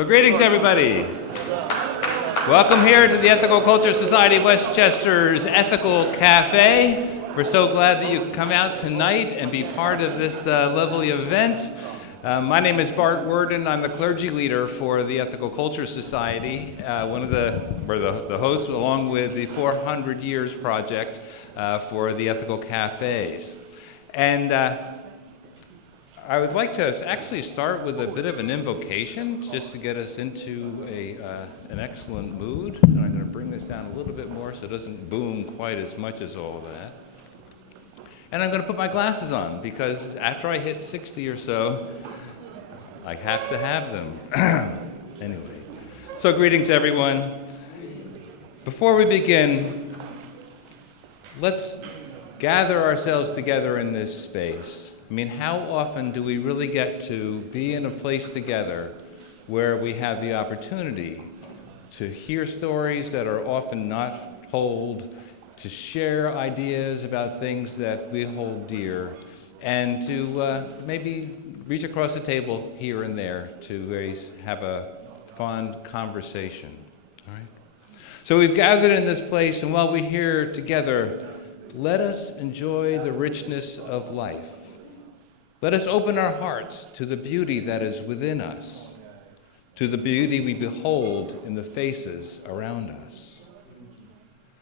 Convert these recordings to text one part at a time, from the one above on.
So greetings, everybody. Welcome here to the Ethical Culture Society of Westchester's Ethical Café. We're so glad that you could come out tonight and be part of this lovely event. My name is Bart Worden. I'm the clergy leader for the Ethical Culture Society, the host, along with the 400 Years Project for the Ethical Cafes. And I would like to actually start with a bit of an invocation, just to get us into an excellent mood. And I'm going to bring this down a little bit more so it doesn't boom quite as much as all of that. And I'm going to put my glasses on, because after I hit 60 or so, I have to have them. Anyway, so greetings, everyone. Before we begin, let's gather ourselves together in this space. I mean, how often do we really get to be in a place together where we have the opportunity to hear stories that are often not told, to share ideas about things that we hold dear, and to maybe reach across the table here and there to have a fun conversation. All right? So we've gathered in this place, and while we're here together, let us enjoy the richness of life. Let us open our hearts to the beauty that is within us, to the beauty we behold in the faces around us.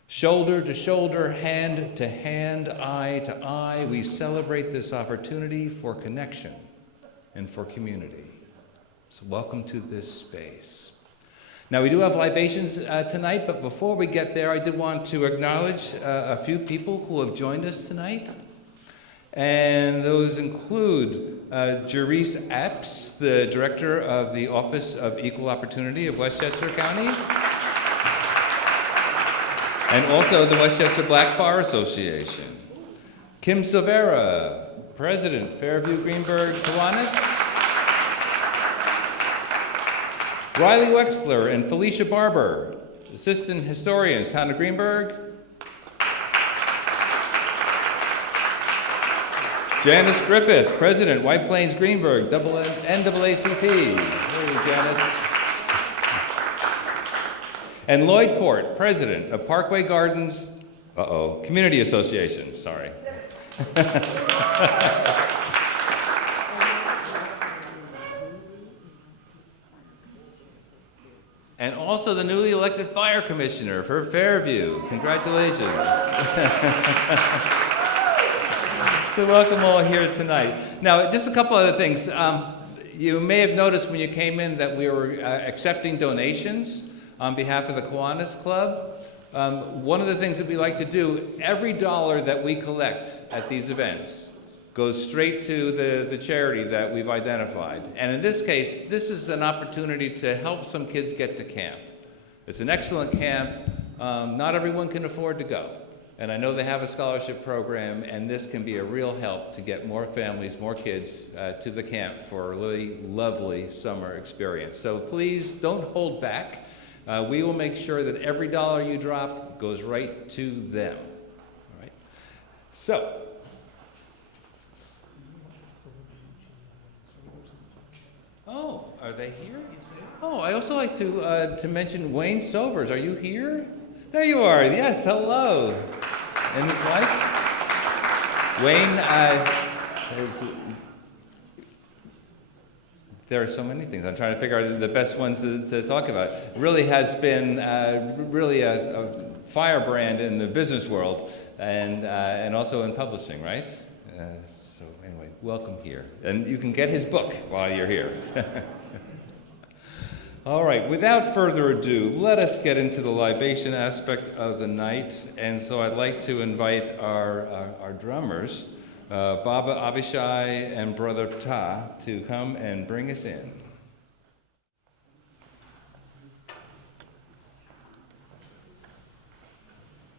Shoulder to shoulder, hand to hand, eye to eye, we celebrate this opportunity for connection and for community. So welcome to this space. Now, we do have libations tonight, but before we get there, I did want to acknowledge a few people who have joined us tonight. And those include Jerice Epps, the director of the Office of Equal Opportunity of Westchester County, and also the Westchester Black Bar Association. Kim Silvera, president, Fairview, Greenberg, Kiwanis. Riley Wexler and Felicia Barber, assistant historians, Town of Greenberg. Janice Griffith, president, White Plains Greenberg, NAACP. Hey, Janice. And Lloyd Court, president of Parkway Gardens, Community Association, sorry. And also the newly elected fire commissioner for Fairview. Congratulations. So welcome all here tonight. Now, just a couple other things. You may have noticed when you came in that we were accepting donations on behalf of the Kiwanis Club. One of the things that we like to do, every dollar that we collect at these events goes straight to the charity that we've identified. And in this case, this is an opportunity to help some kids get to camp. It's an excellent camp. Not everyone can afford to go. And I know they have a scholarship program, and this can be a real help to get more families, more kids to the camp for a really lovely summer experience. So please don't hold back. We will make sure that every dollar you drop goes right to them. All right? So, oh, are they here? Oh, I also like to mention Wayne Sobers. Are you here? There you are. Yes, hello. And his wife? Wayne there are so many things. I'm trying to figure out the best ones to talk about. Really has been really a firebrand in the business world and also in publishing, right? So anyway, welcome here. And you can get his book while you're here. All right, without further ado, let us get into the libation aspect of the night. And so I'd like to invite our drummers, Baba Abishai and Brother Ptah, to come and bring us in.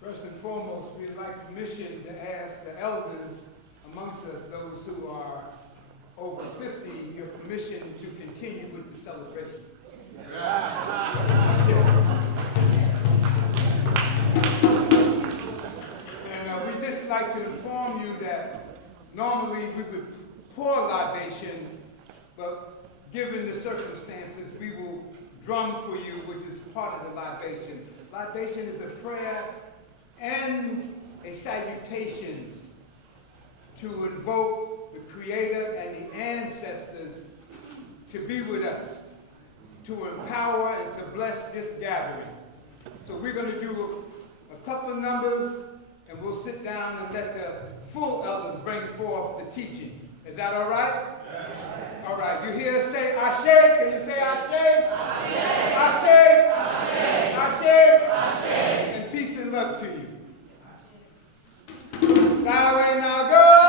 First and foremost, we'd like permission to ask the elders amongst us, those who are over 50, your permission to continue with the celebration. And we just like to inform you that normally we would pour libation, but given the circumstances, we will drum for you, which is part of the libation. Libation is a prayer and a salutation to invoke the Creator and the ancestors to be with us, to empower and to bless this gathering. So we're going to do a couple of numbers, and we'll sit down and let the full elders bring forth the teaching. Is that all right? Yes. All right. You hear us say Ashe? Can you say Ashe? Ashe. Ashe. Ashe. Ashe. Ashe. And peace and love to you. Sideways now go.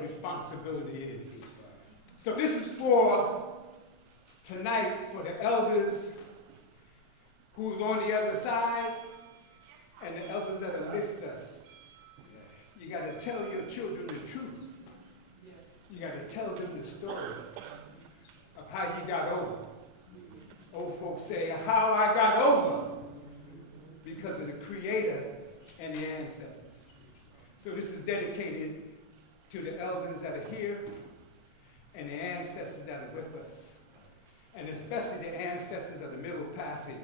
Responsibility is. So this is for tonight, for the elders who's on the other side and the elders that have missed us. You got to tell your children the truth. You got to tell them the story of how you got over. Old folks say, how I got over because of the Creator and the ancestors. So this is dedicated to the elders that are here and the ancestors that are with us, and especially the ancestors of the Middle Passage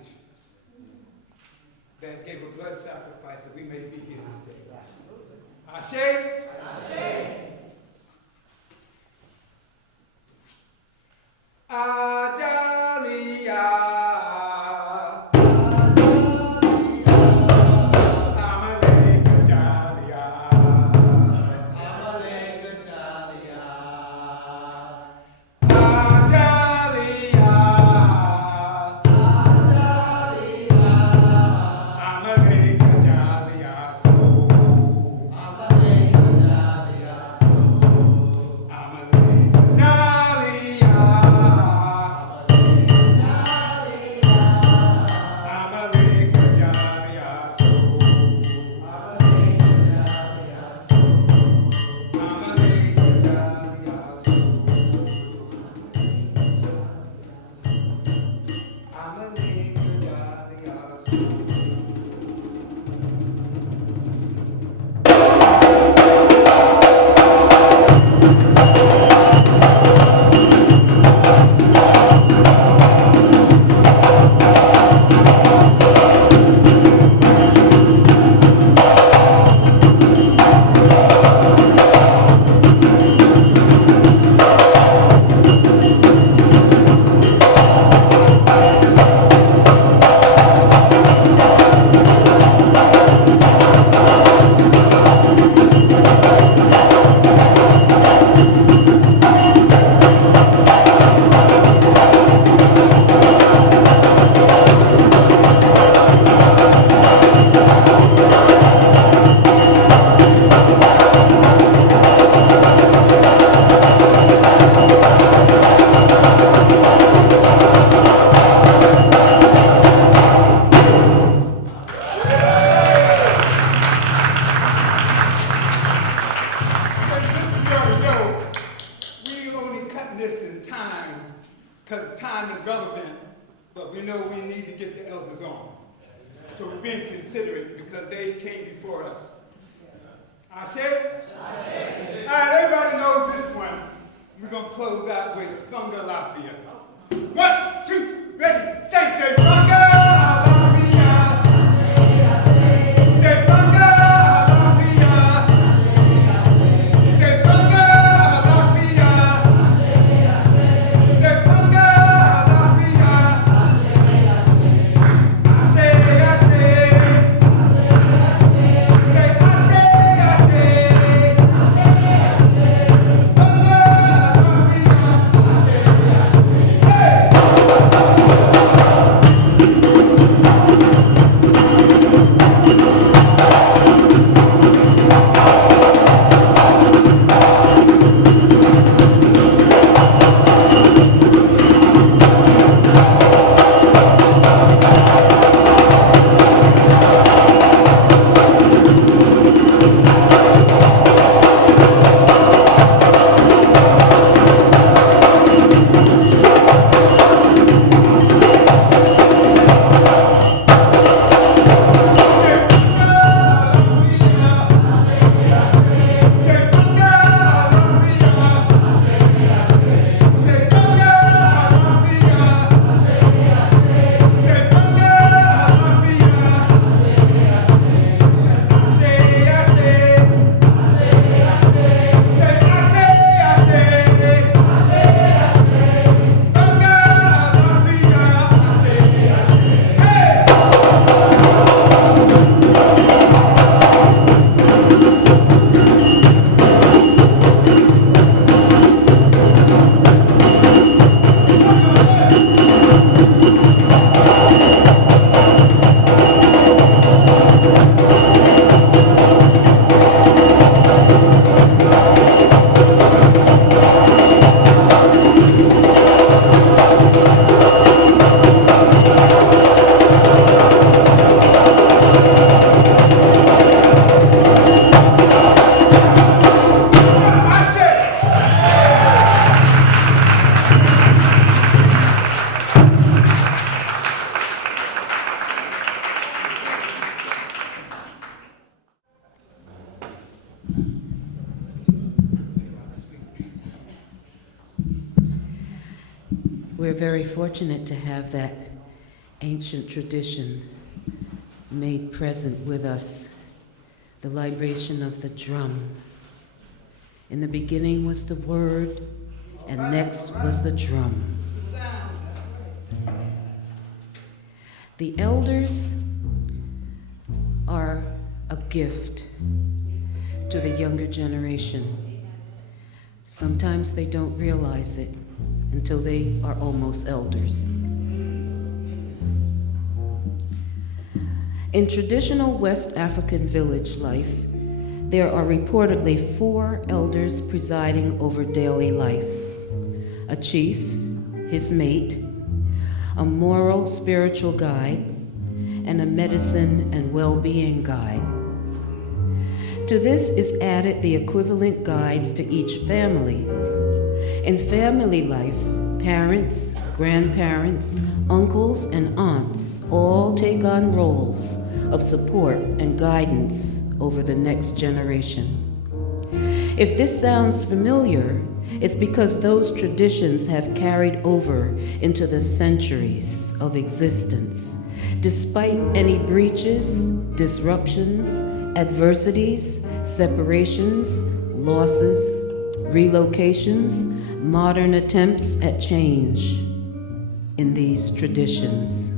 that gave a blood sacrifice that we may be here today. Ashe? Ashe. because time is relevant, but we know we need to get the elders on. So we're being considerate because they came before us. Ashe? All right, everybody knows this one. We're going to close out with Funga Lafia. 1, 2, ready, say Funga Lafia. Say Funga Lafia. Say Funga Lafia. Say Funga Lafia. Ashe, Ashe. Say Ashe, Ashe. Funga Lafia. Hey! We're very fortunate to have that ancient tradition made present with us, the libation of the drum. In the beginning was the word, and next was the drum. The elders are a gift to the younger generation. Sometimes they don't realize it until they are almost elders. In traditional West African village life, there are reportedly 4 elders presiding over daily life: a chief, his mate, a moral spiritual guide, and a medicine and well-being guide. To this is added the equivalent guides to each family. In family life, parents, grandparents, uncles, and aunts all take on roles of support and guidance over the next generation. If this sounds familiar, it's because those traditions have carried over into the centuries of existence, despite any breaches, disruptions, adversities, separations, losses, relocations, modern attempts at change in these traditions.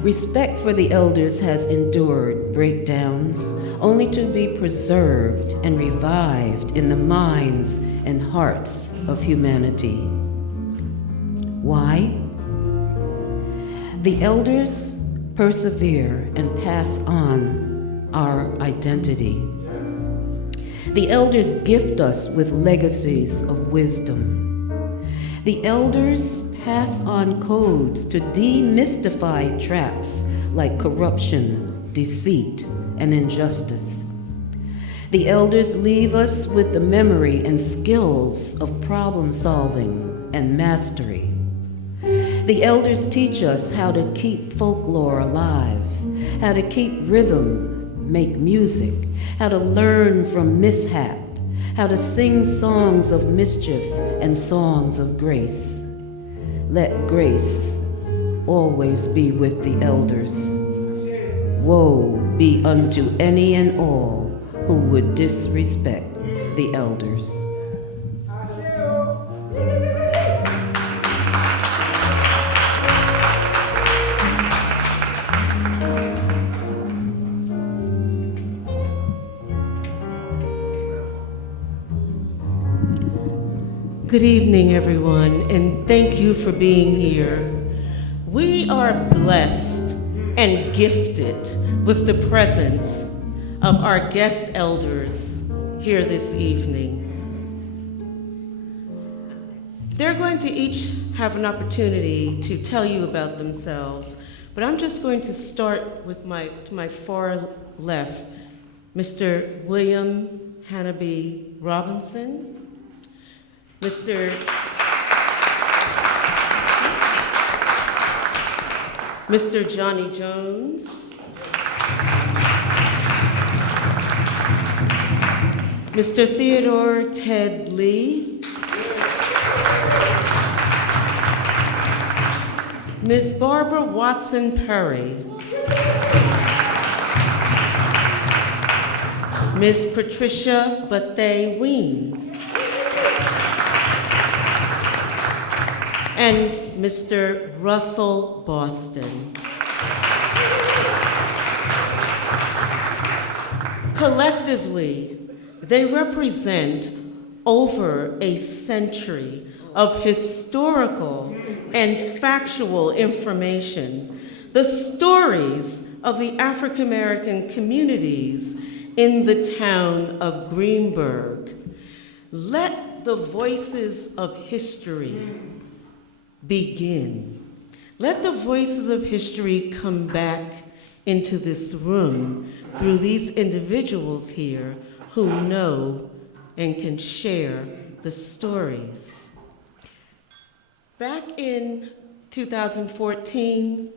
Respect for the elders has endured breakdowns, only to be preserved and revived in the minds and hearts of humanity. Why? The elders persevere and pass on our identity. The elders gift us with legacies of wisdom. The elders pass on codes to demystify traps like corruption, deceit, and injustice. The elders leave us with the memory and skills of problem solving and mastery. The elders teach us how to keep folklore alive, how to keep rhythm, make music, how to learn from mishap, how to sing songs of mischief and songs of grace. Let grace always be with the elders. Woe be unto any and all who would disrespect the elders. Good evening, everyone, and thank you for being here. We are blessed and gifted with the presence of our guest elders here this evening. They're going to each have an opportunity to tell you about themselves, but I'm just going to start with to my far left, Mr. William Hannabe Robinson, Mr. Johnny Jones, Mr. Theodore Ted Lee, Ms. Barbara Watson Perry, Ms. Patricia Weems, and Mr. Russell Boston. Collectively, they represent over a century of historical and factual information, the stories of the African American communities in the town of Greenburgh. Let the voices of history begin. Let the voices of history come back into this room through these individuals here who know and can share the stories. Back in 2014,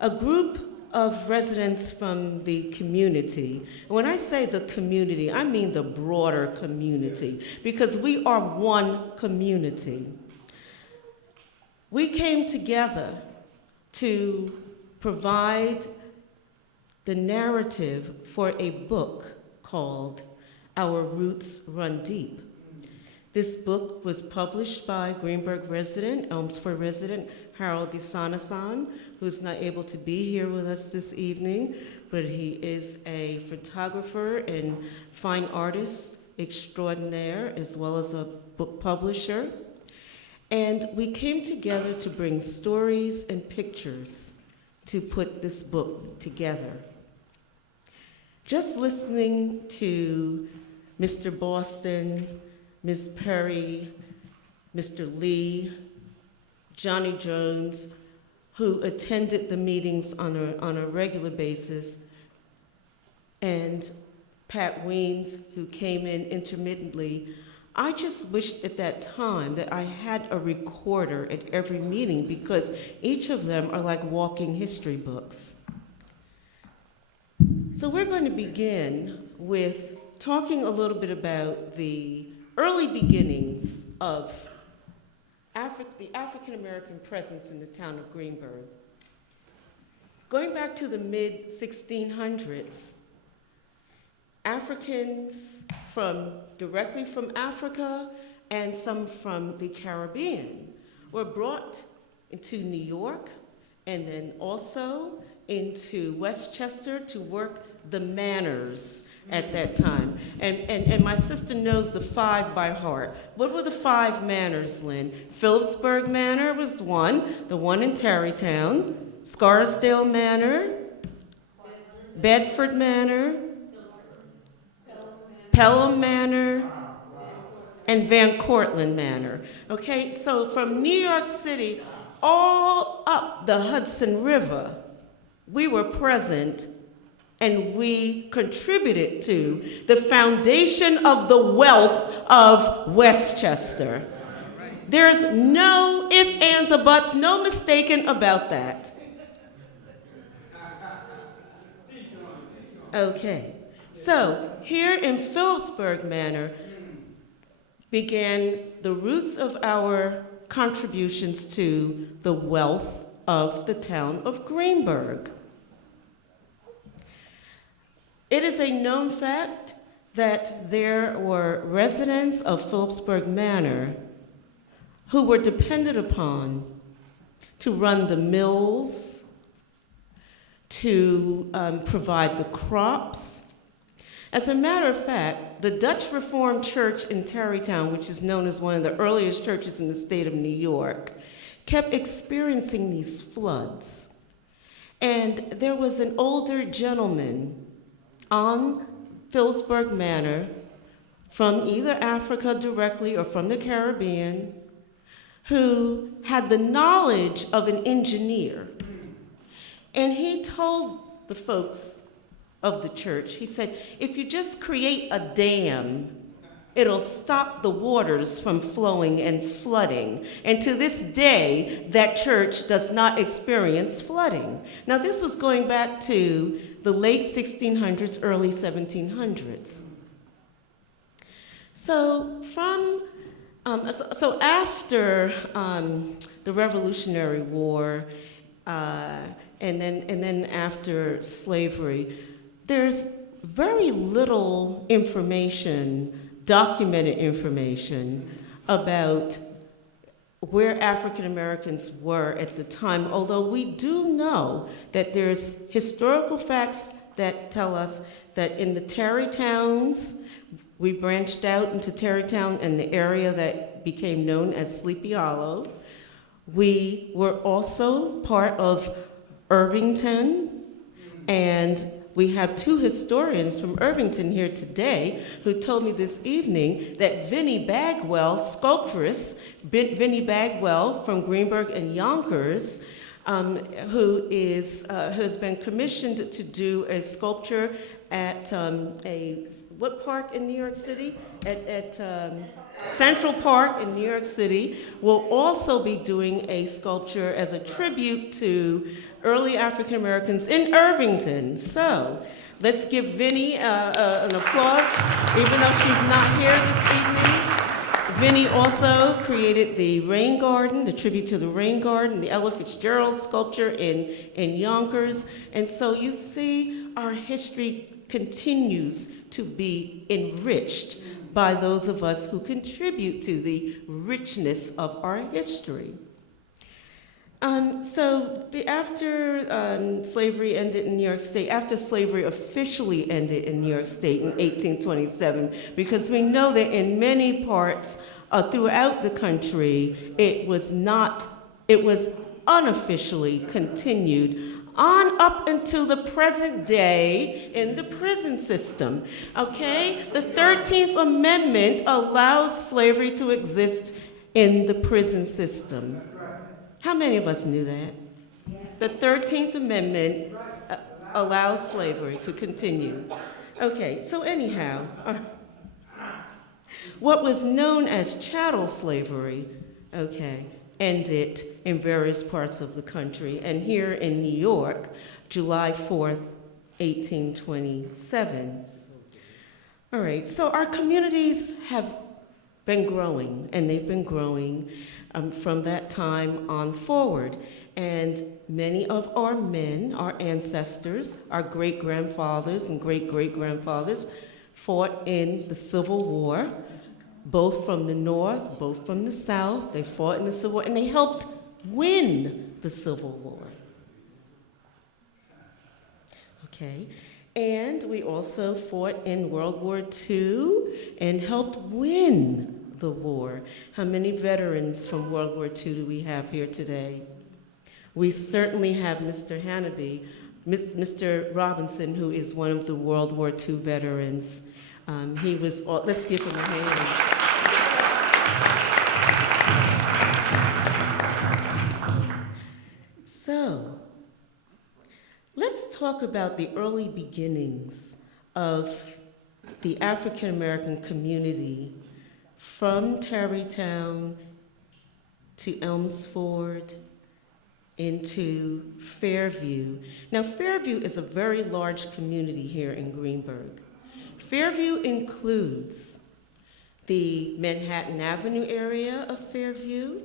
a group of residents from the community, and when I say the community, I mean the broader community, because we are one community. We came together to provide the narrative for a book called Our Roots Run Deep. This book was published by Greenberg resident, Elmsford resident, Harold Esannason, who's not able to be here with us this evening, but he is a photographer and fine artist extraordinaire, as well as a book publisher. And we came together to bring stories and pictures to put this book together. Just listening to Mr. Boston, Ms. Perry, Mr. Lee, Johnny Jones, who attended the meetings on a regular basis, and Pat Weems, who came in intermittently, I just wished at that time that I had a recorder at every meeting because each of them are like walking history books. So we're going to begin with talking a little bit about the early beginnings of the African-American presence in the town of Greenberg. Going back to the mid-1600s, Africans directly from Africa and some from the Caribbean were brought into New York and then also into Westchester to work the manors at that time. And my sister knows the 5 by heart. What were the 5 manors, Lynn? Phillipsburg Manor was one, the one in Tarrytown, Scarsdale Manor, Bedford Manor, Pelham Manor, and Van Cortlandt Manor. Okay, so from New York City all up the Hudson River, we were present and we contributed to the foundation of the wealth of Westchester. There's no ifs, ands, or buts, no mistaking about that. Okay, so here in Phillipsburg Manor began the roots of our contributions to the wealth of the town of Greenberg. It is a known fact that there were residents of Phillipsburg Manor who were depended upon to run the mills, to provide the crops. As a matter of fact, the Dutch Reformed Church in Tarrytown, which is known as one of the earliest churches in the state of New York, kept experiencing these floods. And there was an older gentleman on Phillipsburg Manor from either Africa directly or from the Caribbean who had the knowledge of an engineer. And he told the folks of the church, he said, if you just create a dam, it'll stop the waters from flowing and flooding. And to this day, that church does not experience flooding. Now, this was going back to the late 1600s, early 1700s. So after the Revolutionary War, and then after slavery, there's very little information, documented information, about where African Americans were at the time, although we do know that there's historical facts that tell us that in the Tarrytowns, we branched out into Tarrytown and the area that became known as Sleepy Hollow. We were also part of Irvington, and we have 2 historians from Irvington here today who told me this evening that Vinnie Bagwell, sculptress, Vinnie Bagwell from Greenberg and Yonkers, who has been commissioned to do a sculpture at what park in New York City? At Central Park in New York City, will also be doing a sculpture as a tribute to early African Americans in Irvington. So let's give Vinnie an applause, even though she's not here this evening. Vinnie also created the Rain Garden, the tribute to the Rain Garden, the Ella Fitzgerald sculpture in Yonkers. And so you see our history continues to be enriched by those of us who contribute to the richness of our history. So after slavery ended in New York State, after slavery officially ended in New York State in 1827, because we know that in many parts throughout the country, it was unofficially continued on up until the present day in the prison system, okay? The 13th Amendment allows slavery to exist in the prison system. How many of us knew that? The 13th Amendment allows slavery to continue. Okay, so anyhow, What was known as chattel slavery, okay, ended in various parts of the country. And here in New York, July 4th, 1827. All right, so our communities have been growing, and they've been growing from that time on forward. And many of our men, our ancestors, our great-grandfathers and great-great-grandfathers fought in the Civil War, both from the North, both from the South. They fought in the Civil War, and they helped win the Civil War. Okay, and we also fought in World War II and helped win the war. How many veterans from World War II do we have here today? We certainly have Mr. Hannabe, Mr. Robinson, who is one of the World War II veterans. He was, let's give him a hand. So, let's talk about the early beginnings of the African American community from Tarrytown to Elmsford into Fairview. Now, Fairview is a very large community here in Greenberg. Fairview includes the Manhattan Avenue area of Fairview.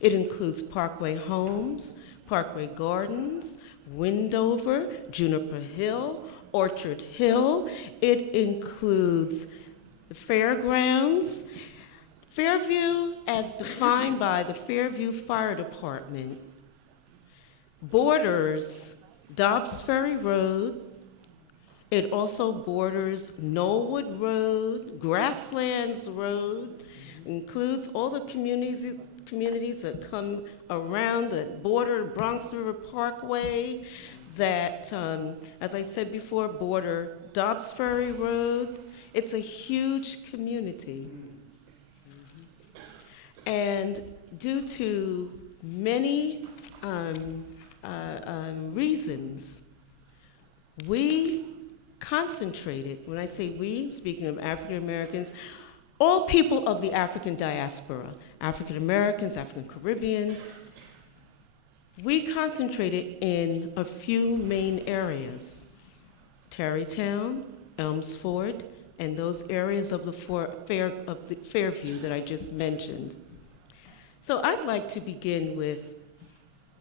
It includes Parkway Homes, Parkway Gardens, Windover, Juniper Hill, Orchard Hill. It includes the fairgrounds. Fairview, as defined by the Fairview Fire Department, borders Dobbs Ferry Road. It also borders Knollwood Road, Grasslands Road, includes all the communities that come around that border Bronx River Parkway, that, as I said before, border Dobbs Ferry Road. It's a huge community. And due to many reasons, we concentrated, when I say we, speaking of African Americans, all people of the African diaspora, African Americans, African Caribbeans, we concentrated in a few main areas: Tarrytown, Elmsford, and those areas of the Fairview that I just mentioned. So I'd like to begin with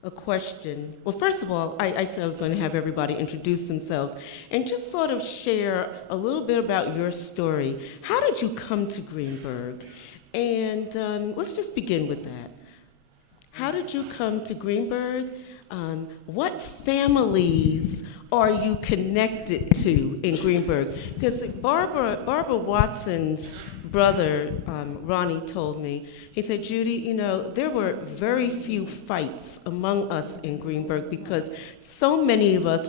a question. Well, first of all, I said I was going to have everybody introduce themselves and just sort of share a little bit about your story. How did you come to Greenberg? And let's just begin with that. How did you come to Greenberg? What families are you connected to in Greenberg? Because Barbara Watson's brother, Ronnie, told me, he said, Judy, you know, there were very few fights among us in Greenberg because so many of us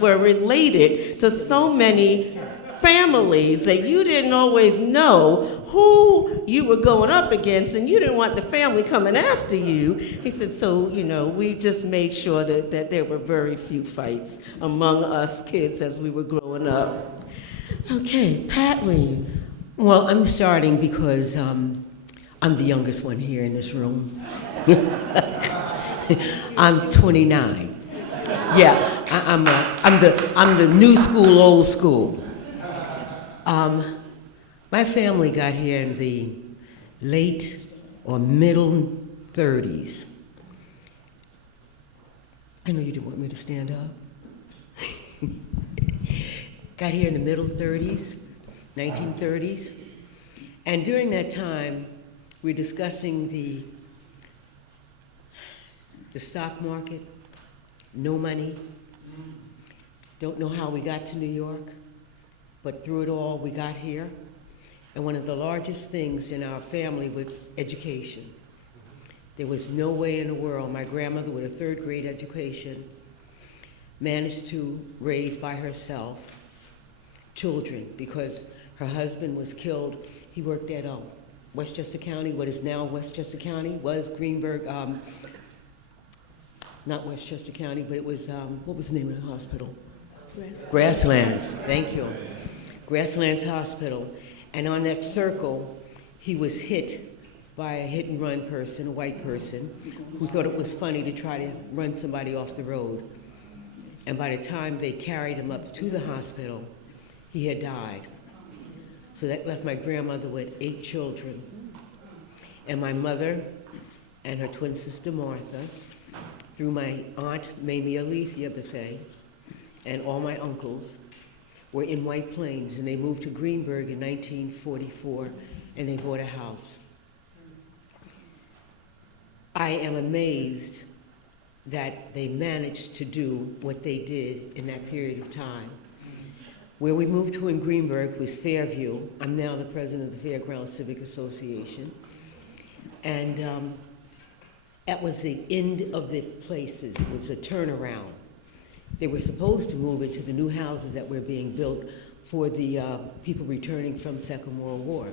were related to so many families that you didn't always know who you were going up against, and you didn't want the family coming after you. He said, so, you know, we just made sure that there were very few fights among us kids as we were growing up. Okay, Pat Weems. Well, I'm starting because I'm the youngest one here in this room. I'm 29. Yeah, I'm the new school, old school. My family got here in the late or middle 30s. I know you didn't want me to stand up. Got here in the middle 30s. 1930s, and during that time, we're discussing the stock market, no money, don't know how we got to New York, but through it all, we got here, and one of the largest things in our family was education. There was no way in the world, my grandmother with a third grade education managed to raise by herself children because her husband was killed. He worked at Westchester County, what is now Westchester County, was Greenberg, not Westchester County, but it was, what was the name of the hospital? Grasslands, thank you. Grasslands Hospital. And on that circle, he was hit by a hit-and-run person, a white person, who thought it was funny to try to run somebody off the road. And by the time they carried him up to the hospital, he had died. So that left my grandmother with 8 children. And my mother and her twin sister Martha, through my aunt Mamie Alethea Beville, and all my uncles, were in White Plains, and they moved to Greenburgh in 1944, and they bought a house. I am amazed that they managed to do what they did in that period of time. Where we moved to in Greenberg was Fairview. I'm now the president of the Fairgrounds Civic Association. And that was the end of the places. It was a turnaround. They were supposed to move into the new houses that were being built for the people returning from Second World War,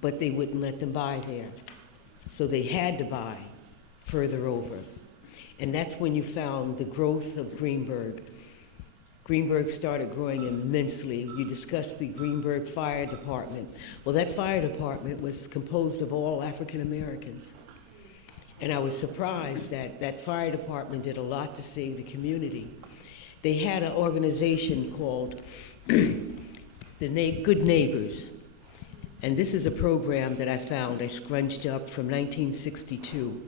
but they wouldn't let them buy there. So they had to buy further over. And that's when you found the growth of Greenberg. Greenberg started growing immensely. You discussed the Greenberg Fire Department. Well, that fire department was composed of all African Americans. And I was surprised that that fire department did a lot to save the community. They had an organization called the Good Neighbors. And this is a program that I found, I scrunched up from 1962.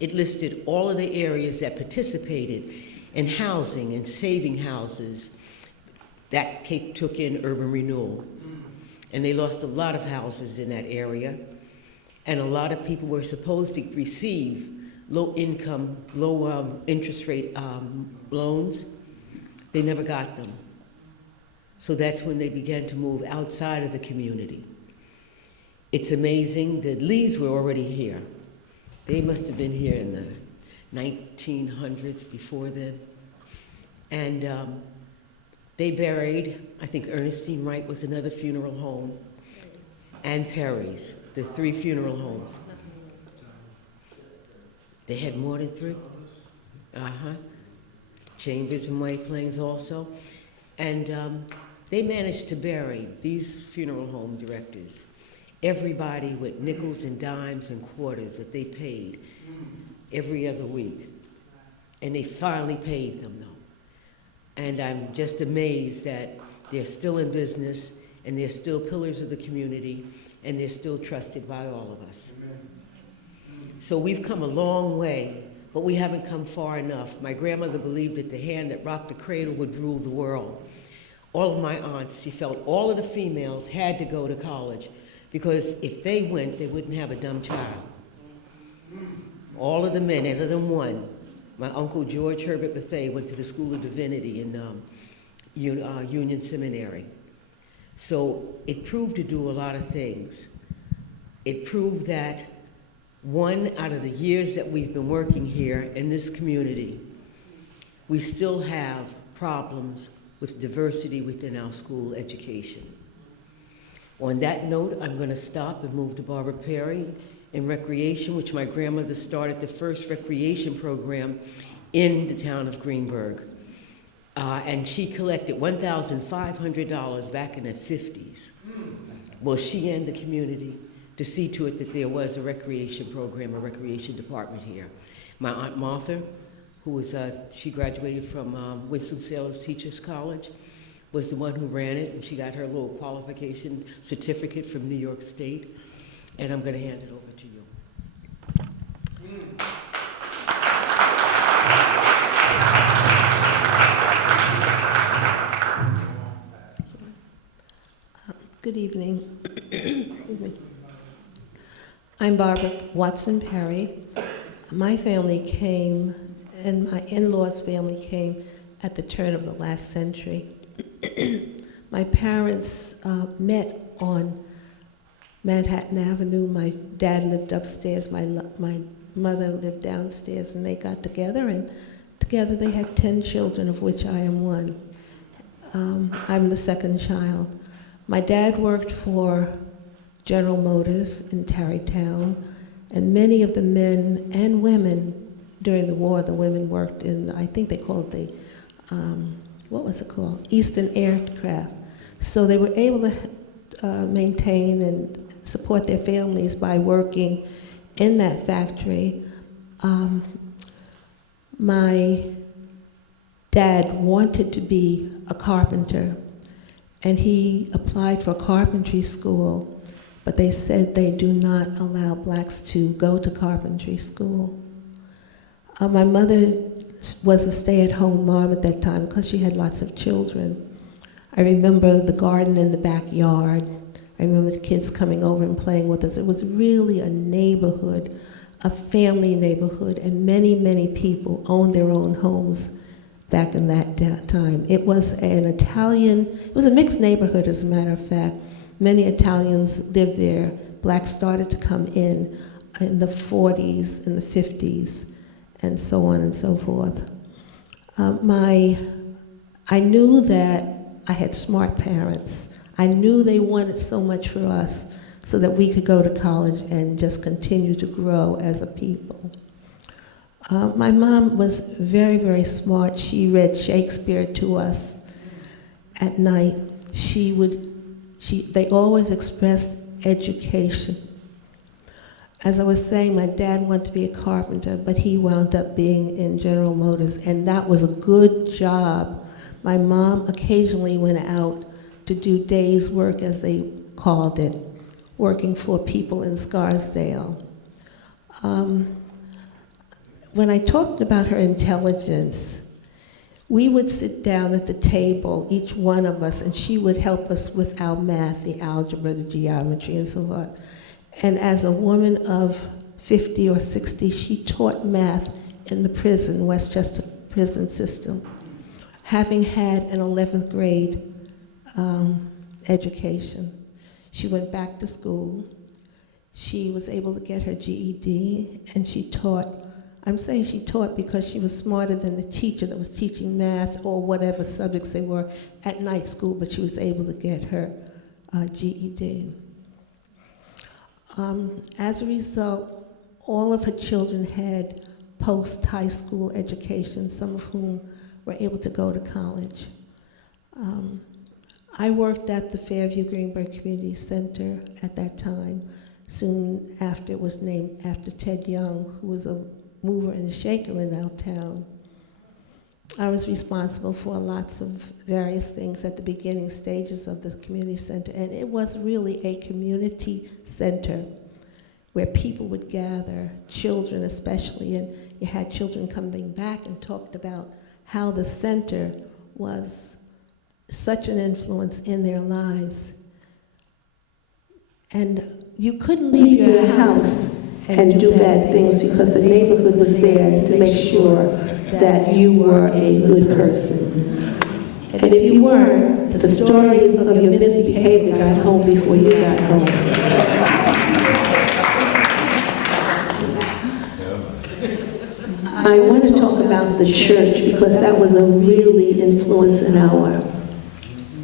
It listed all of the areas that participated in housing and saving houses. That took in urban renewal. And they lost a lot of houses in that area. And a lot of people were supposed to receive low income, low interest rate loans. They never got them. So that's when they began to move outside of the community. It's amazing, the Lees were already here. They must have been here in the 1900s before then. And they buried, I think Ernestine Wright was another funeral home, and Perry's, the 3 funeral homes. They had more than 3? Chambers and White Plains also. And they managed to bury, these funeral home directors, everybody with nickels and dimes and quarters that they paid every other week. And they finally paid them, though. And I'm just amazed that they're still in business, and they're still pillars of the community, and they're still trusted by all of us. So we've come a long way, but we haven't come far enough. My grandmother believed that the hand that rocked the cradle would rule the world. All of my aunts, she felt all of the females had to go to college, because if they went, they wouldn't have a dumb child. All of the men, other than one, my uncle George Herbert Bethea went to the School of Divinity in Union Seminary. So it proved to do a lot of things. It proved that 1 out of the years that we've been working here in this community, we still have problems with diversity within our school education. On that note, I'm going to stop and move to Barbara Perry in recreation, which my grandmother started the first recreation program in the town of Greenburgh. And she collected $1,500 back in the 50s. Well, she and the community to see to it that there was a recreation program, a recreation department here. My Aunt Martha, who was, she graduated from Winston-Salem Teachers College, was the one who ran it, and she got her little qualification certificate from New York State. And I'm going to hand it over to you. Good evening. Excuse me. I'm Barbara Watson Perry. My family came, and my in-laws' family came at the turn of the last century. My parents met on Manhattan Avenue. My dad lived upstairs, my mother lived downstairs, and they got together, and together they had 10 children, of which I am one. I'm the second child. My dad worked for General Motors in Tarrytown, and many of the men and women during the war, the women worked in, I think they called it the, what was it called? Eastern Aircraft. So they were able to maintain and support their families by working in that factory. My dad wanted to be a carpenter, and he applied for carpentry school, but they said they do not allow blacks to go to carpentry school. My mother was a stay-at-home mom at that time because she had lots of children. I remember the garden in the backyard. I remember the kids coming over and playing with us. It was really a neighborhood, a family neighborhood, and many, many people owned their own homes back in that time. It was it was a mixed neighborhood, as a matter of fact. Many Italians lived there. Blacks started to come in the 40s, in the 50s, and so on and so forth. I knew that I had smart parents. I knew they wanted so much for us so that we could go to college and just continue to grow as a people. My mom was very, very smart. She read Shakespeare to us at night. They always expressed education. As I was saying, my dad wanted to be a carpenter, but he wound up being in General Motors, and that was a good job. My mom occasionally went out to do days work, as they called it, working for people in Scarsdale. When I talked about her intelligence, we would sit down at the table, each one of us, and she would help us with our math, the algebra, the geometry, and so on. And as a woman of 50 or 60, she taught math in the prison, Westchester prison system, having had an 11th grade education. She went back to school. She was able to get her GED, and she taught. I'm saying she taught because she was smarter than the teacher that was teaching math or whatever subjects they were at night school, but she was able to get her GED. As a result, all of her children had post-high school education, some of whom were able to go to college. I worked at the Fairview Greenberg Community Center at that time, soon after it was named after Ted Young, who was a mover and shaker in our town. I was responsible for lots of various things at the beginning stages of the community center, and it was really a community center where people would gather, children especially, and you had children coming back and talked about how the center was such an influence in their lives. And you couldn't leave your house and do bad things because the neighborhood was there to make sure that you were a good person. And if you weren't, the stories of your misbehavior got home before you got home. I want to talk about the church because that was a really influence in our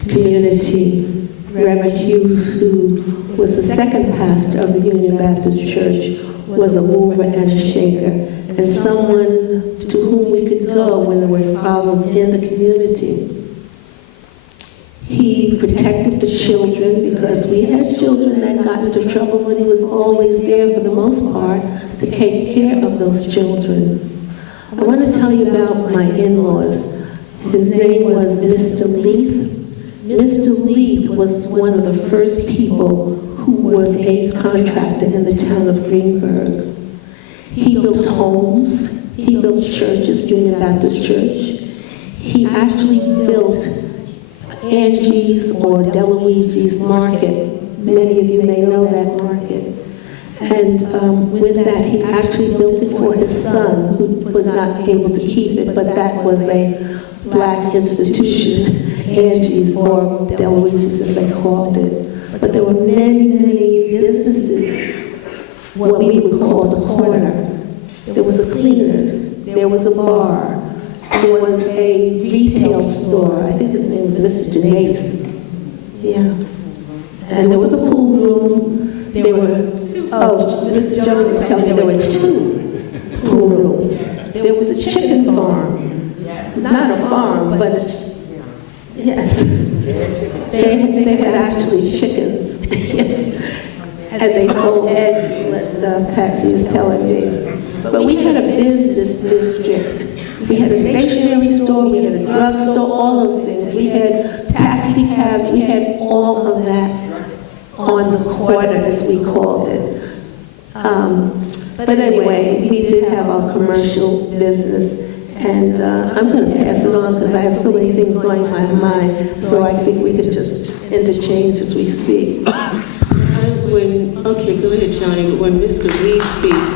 community. Reverend Hughes, who was the second pastor of the Union Baptist Church, was a mover and a shaker, and someone to whom we could go when there were problems in the community. He protected the children because we had children that got into trouble, but he was always there for the most part to take care of those children. I want to tell you about my in-laws. His name was Mr. Leith. Mr. Leith was one of the first people who was a contractor in the town of Greenburgh. He built homes, he built churches, Union Baptist Church. He actually built Angie's or Deluigi's Market. Many of you may know that market. And with that, he actually built it for his son, who was not able to keep it, but that was a black institution, Angie's or Deluigi's as they called it. But there were many, many businesses, what we would call the corner. There was a cleaners, there was a bar, there was a retail store. I think his name was Mr. Janace. Yeah. And there was a pool room. There were, Mr. Jones is telling me there were 2 pool rooms. There was a chicken farm. Not a farm, but yes. They had actually chickens. And they sold eggs, what Patsy was telling me. But we had a business district. We had a stationery store, we had a drugstore, all those things. We had taxi cabs, we had all of that on the corner, as we called it. But anyway, we did have our commercial business. And I'm going to pass it on because I have so many things going in my mind. So I think we could just interchange as we speak. Okay, go ahead, Johnny, but when Mr. Lee speaks,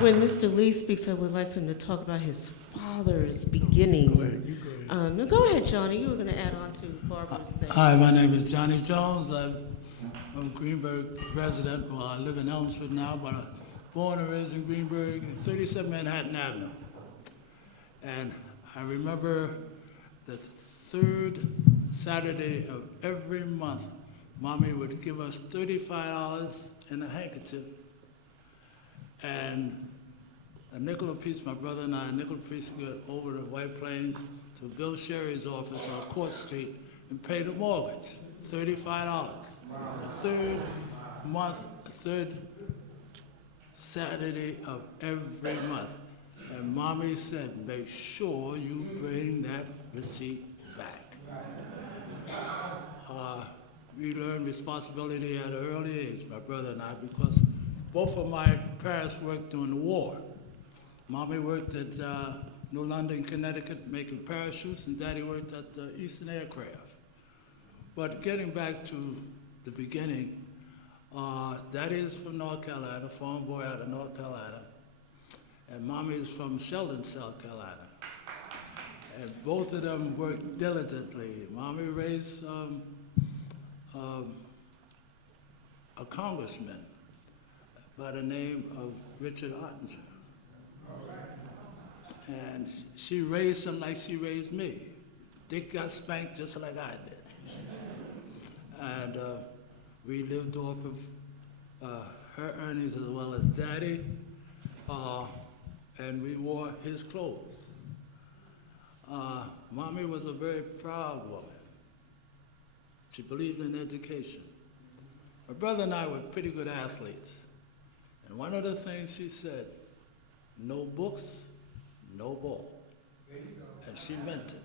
when Mr. Lee speaks, I would like for him to talk about his father's beginning. No, go ahead, Johnny, you were going to add on to Barbara's saying. Hi, my name is Johnny Jones. I'm a Greenberg resident. Well, I live in Elmsford now, but I'm born and raised in Greenberg, 37 Manhattan Avenue. And I remember the third Saturday of every month, Mommy would give us $35 in a handkerchief and a nickel apiece, my brother and I, a nickel apiece to go over to White Plains to Bill Sherry's office on Court Street and pay the mortgage, $35. The third Saturday of every month. And Mommy said, make sure you bring that receipt back. We learned responsibility at an early age, my brother and I, because both of my parents worked during the war. Mommy worked at New London, Connecticut, making parachutes, and Daddy worked at Eastern Aircraft. But getting back to the beginning, Daddy is from North Carolina, farm boy out of North Carolina, and Mommy is from Sheldon, South Carolina. And both of them worked diligently. Mommy raised a congressman by the name of Richard Ottinger. And she raised him like she raised me. Dick got spanked just like I did. And we lived off of her earnings as well as Daddy, and we wore his clothes. Mommy was a very proud woman. She believed in education. My brother and I were pretty good athletes. And one of the things she said, no books, no ball. And she meant it.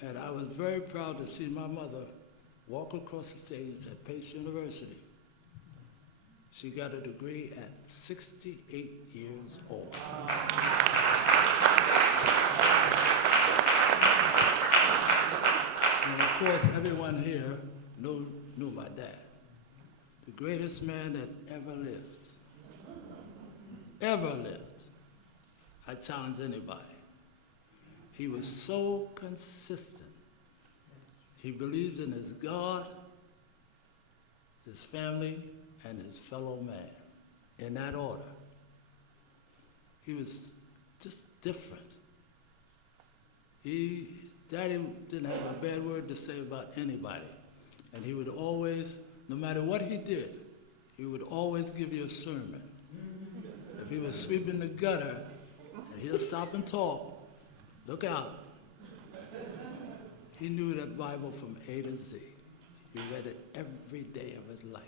And I was very proud to see my mother walk across the stage at Pace University. She got a degree at 68 years old. And of course, everyone here knew my dad, the greatest man that ever lived. Ever lived. I challenge anybody. He was so consistent. He believed in his God, his family, and his fellow man, in that order. He was just different. Daddy didn't have a bad word to say about anybody. And he would always, no matter what he did, he would always give you a sermon. If he was sweeping the gutter, and he'll stop and talk, look out. He knew that Bible from A to Z. He read it every day of his life.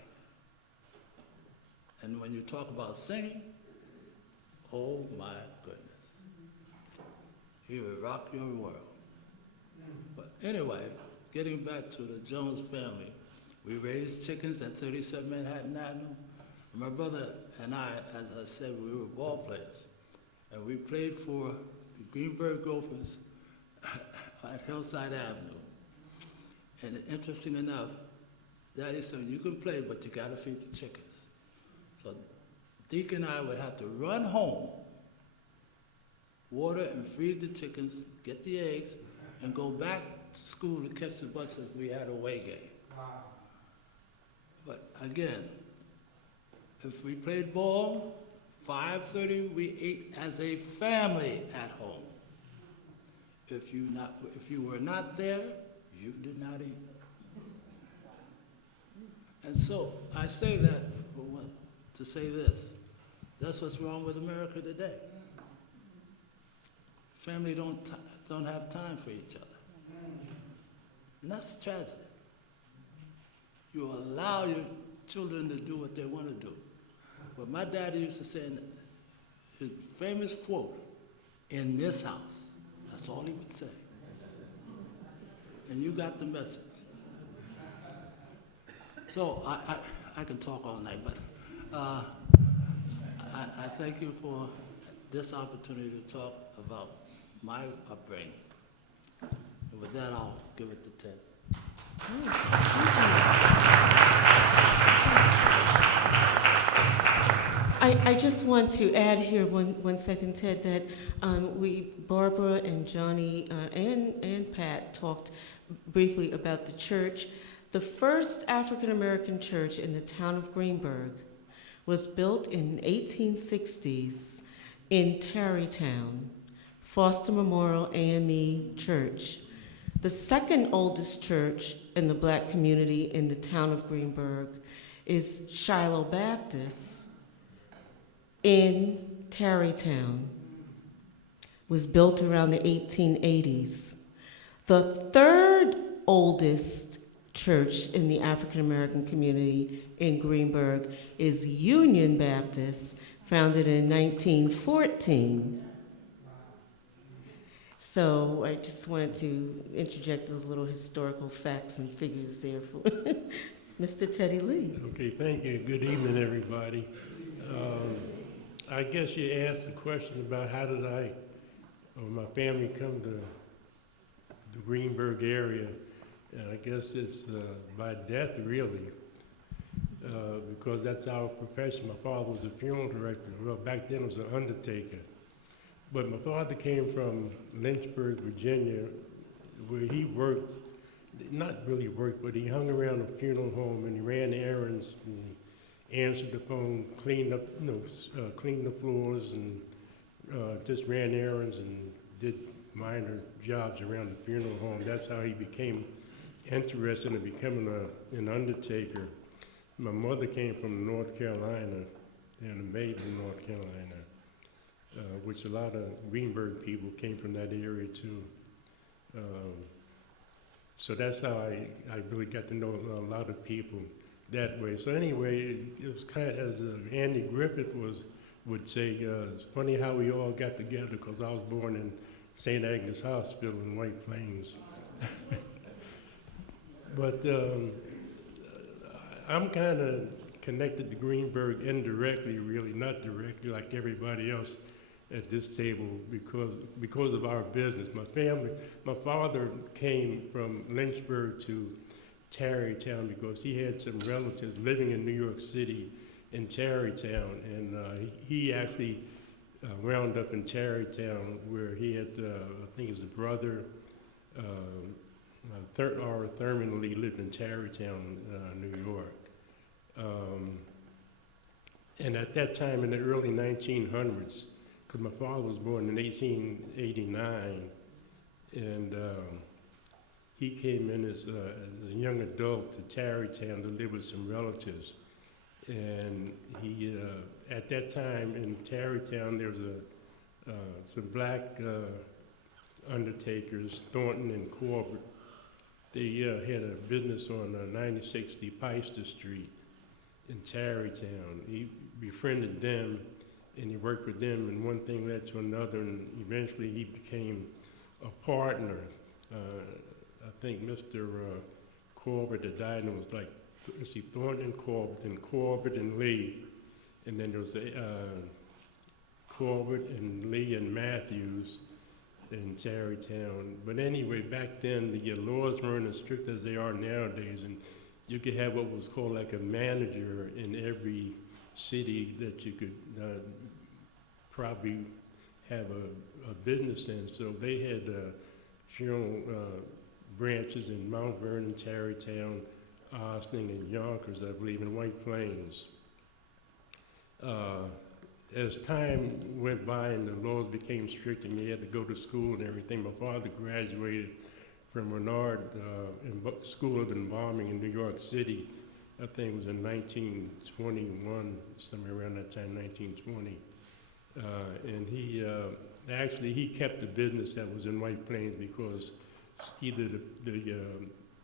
And when you talk about singing, oh my goodness. He would rock your world. But anyway, getting back to the Jones family, we raised chickens at 37 Manhattan Avenue. And my brother and I, as I said, we were ball players. And we played for the Greenberg Gophers at Hillside Avenue. And interesting enough, Daddy said, you can play, but you gotta feed the chickens. So Deke and I would have to run home, water and feed the chickens, get the eggs, and go back to school to catch the bus if we had a away game. Wow. But again, if we played ball, 5:30 we ate as a family at home. If you were not there, you did not eat. And so I say that to say this. That's what's wrong with America today. family don't have time for each other. And that's a tragedy. You allow your children to do what they want to do. But my daddy used to say his famous quote, "In this house," that's all he would say. And you got the message. So I can talk all night, but I thank you for this opportunity to talk about my upbringing. And with that, I'll give it to Ted. I just want to add here one second, Ted, that Barbara and Johnny and Pat talked briefly about the church. The first African American church in the town of Greenburgh was built in the 1860s in Tarrytown, Foster Memorial AME Church. The second oldest church in the black community in the town of Greenberg is Shiloh Baptist in Tarrytown. Was built around the 1880s. The third oldest church in the African American community in Greenberg is Union Baptist, founded in 1914. So I just wanted to interject those little historical facts and figures there for Mr. Teddy Lee. Okay, thank you. Good evening, everybody. I guess you asked the question about how did my family come to the Greenberg area. And I guess it's by death, really, because that's our profession. My father was a funeral director. Well, back then it was an undertaker. But my father came from Lynchburg, Virginia, where he worked, not really worked, but he hung around a funeral home and he ran errands and answered the phone, cleaned the floors and just ran errands and did minor jobs around the funeral home. That's how he became interested in becoming an undertaker. My mother came from North Carolina, in Maiden, North Carolina, which a lot of Greenberg people came from that area too. So that's how I really got to know a lot of people that way. So anyway, it was kind of, as Andy Griffith would say, it's funny how we all got together because I was born in St. Agnes Hospital in White Plains. But I'm kind of connected to Greenberg indirectly, really, not directly like everybody else at this table because of our business. My father came from Lynchburg to Tarrytown because he had some relatives living in New York City in Tarrytown, and he actually wound up in Tarrytown where he had, I think his brother, Thurman Lee, lived in Tarrytown, New York. And at that time, in the early 1900s, because my father was born in 1889, and he came in as a young adult to Tarrytown to live with some relatives. And he, at that time in Tarrytown, there was some black undertakers, Thornton and Corbett. They had a business on 9060 Peister Street in Tarrytown. He befriended them and he worked with them, and one thing led to another, and eventually he became a partner. I think Mr. Corbett had died, and it was like, let's see, Thornton and Corbett and Lee, and then there was Corbett and Lee and Matthews in Tarrytown. But anyway, back then the laws weren't as strict as they are nowadays, and you could have what was called like a manager in every city that you could probably have a business in. So they had funeral branches in Mount Vernon, Tarrytown, Austin, and Yonkers, I believe, in White Plains. As time went by and the laws became strict and you had to go to school and everything, my father graduated from Renard School of Embalming in New York City. I think it was in 1921, somewhere around that time, 1920. And he actually he kept the business that was in White Plains because either the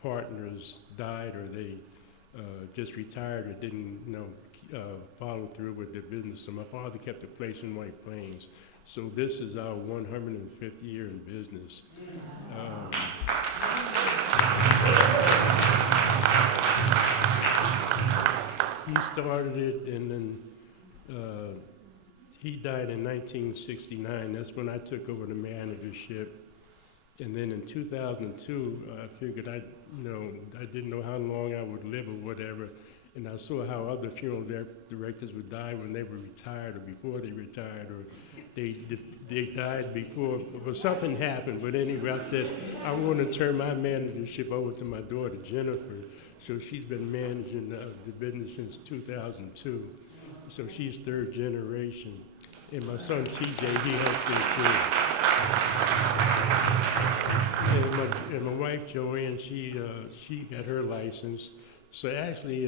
partners died or they just retired or didn't, follow through with their business. So my father kept the place in White Plains. So this is our 105th year in business. He started it, and then he died in 1969. That's when I took over the managership. And then in 2002, I figured I didn't know how long I would live or whatever. And I saw how other funeral directors would die when they were retired or before they retired, or they died before, but something happened. But anyway, I said, I want to turn my managership over to my daughter, Jennifer. So she's been managing the business since 2002. So she's third generation. And my son, TJ, he helps me too. And my wife, Joanne, she got her license. So actually,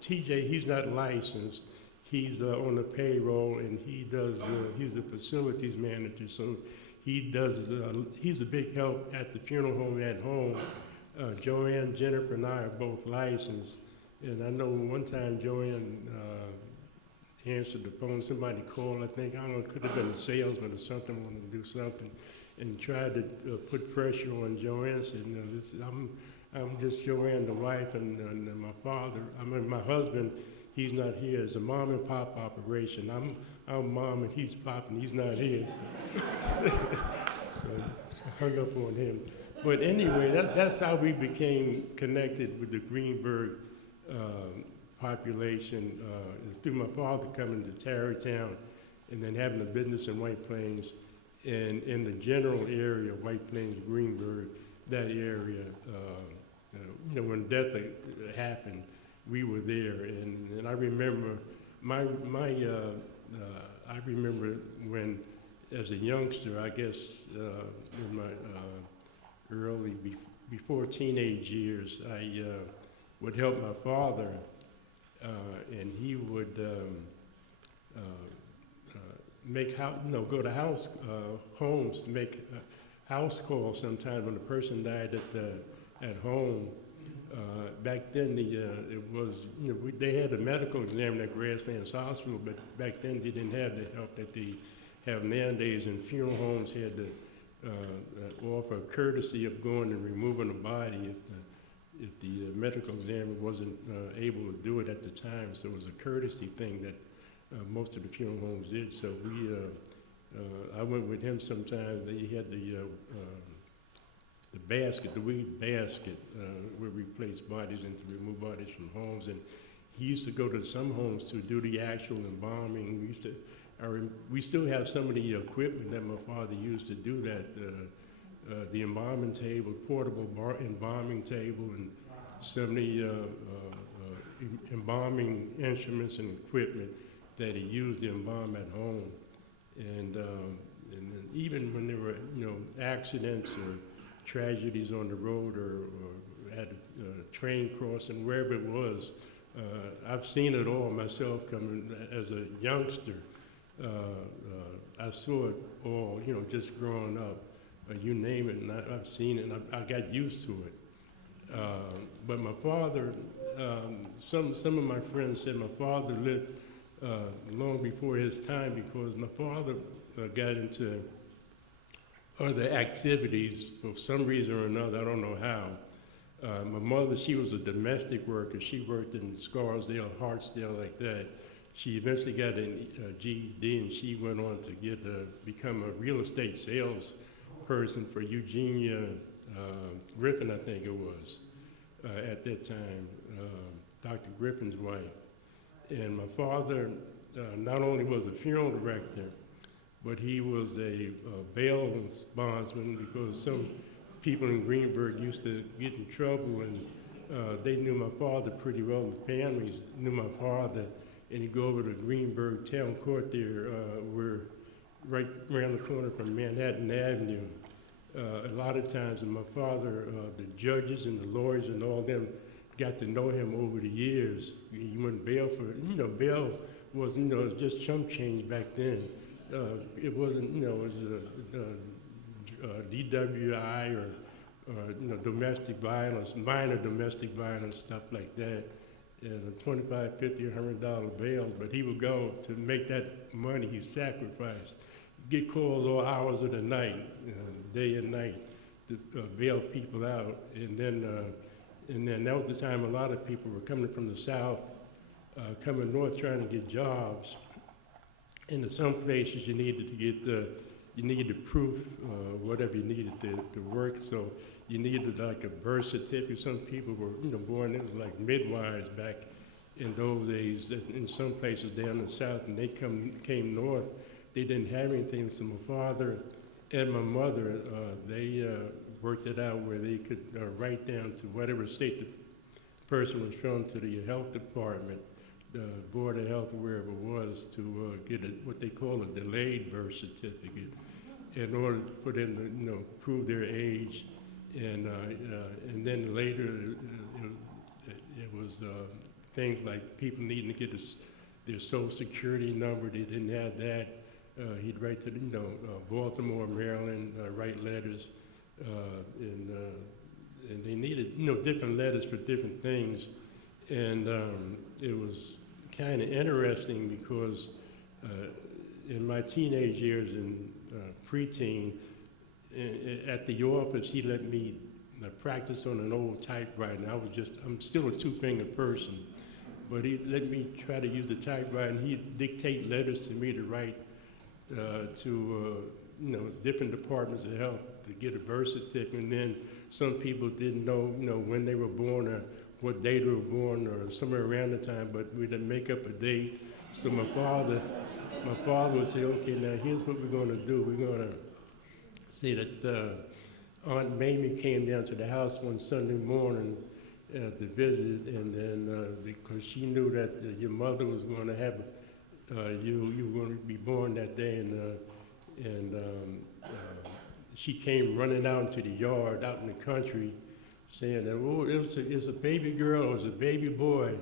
TJ, he's not licensed. He's on the payroll, and he does. He's a facilities manager, so he does. He's a big help at the funeral home at home. Joanne, Jennifer, and I are both licensed, and I know one time Joanne answered the phone. Somebody called. I think, I don't know, it could have been a salesman or something, wanted to do something, and tried to put pressure on Joanne. Said, I'm just Joanne, the wife, and my father. My husband. He's not here. It's a mom and pop operation. I'm mom and he's pop and he's not here. So I hung up on him. But anyway, that's how we became connected with the Greenberg population. It's through my father coming to Tarrytown and then having a business in White Plains. And in the general area, White Plains, Greenberg, that area, when death happened, we were there, and I remember I remember when, as a youngster, I guess in my before teenage years, I would help my father, and he would go to homes to make house calls sometimes when a person died at home. Back then, they had a medical examiner at Grasslands Hospital, but back then they didn't have the help that they have nowadays, and funeral homes had to offer a courtesy of going and removing a body if the medical examiner wasn't able to do it at the time. So it was a courtesy thing that most of the funeral homes did. So I went with him sometimes. He had the weed basket, where we place bodies and to remove bodies from homes. And he used to go to some homes to do the actual embalming. We still have some of the equipment that my father used to do that, the embalming table, portable embalming table, and some of the embalming instruments and equipment that he used to embalm at home. And then even when there were, accidents or tragedies on the road or at a train crossing, wherever it was. I've seen it all myself coming as a youngster. I saw it all, just growing up. You name it, and I've seen it, and I got used to it. But my father, some of my friends said my father lived long before his time because my father got into other activities for some reason or another. I don't know how. My mother, she was a domestic worker. She worked in Scarsdale, Hartsdale, like that. She eventually got a GED, and she went on to become a real estate sales person for Eugenia Griffin, I think it was, at that time, Dr. Griffin's wife. And my father not only was a funeral director, but he was a bail bondsman because some people in Greenberg used to get in trouble, and they knew my father pretty well. The families knew my father, and he'd go over to Greenberg Town Court there, where right around the corner from Manhattan Avenue. A lot of times, and my father, the judges and the lawyers and all them got to know him over the years. He went bail for, bail was, just chump change back then. it wasn't, you know, it was DWI or you know, domestic violence, minor domestic violence, stuff like that, and a $25, $50, $100 bail. But he would go to make that money. He sacrificed, get calls all hours of the night, day and night, to bail people out. And then that was the time a lot of people were coming from the south, coming north trying to get jobs. And in some places you needed to get you needed proof, whatever you needed to work. So you needed like a birth certificate. Some people were, you know, born, it was like midwives back in those days. In some places down in the south, and they came north, they didn't have anything. So my father and my mother, they worked it out where they could write down to whatever state the person was from, to the health department, the Board of Health, wherever it was, to get what they call a delayed birth certificate, in order for them to, you know, prove their age. And then later, it was things like people needing to get their Social Security number. They didn't have that. He'd write to, you know, Baltimore, Maryland, write letters, and they needed, you know, different letters for different things. And it was kind of interesting because in my teenage years and preteen, at the office, he let me practice on an old typewriter. I'm still a two-finger person, but he let me try to use the typewriter, and he'd dictate letters to me to write to you know, different departments of health to get a birth certificate. And then some people didn't know, you know, when they were born or what day they were born or somewhere around the time, but we didn't make up a date. So my father would say, okay, now here's what we're going to do. We're going to say that Aunt Mamie came down to the house one Sunday morning to visit, and then because she knew that your mother was going to have you were going to be born that day, and she came running out into the yard, out in the country, saying that, oh, it's a baby girl, or it was a baby boy.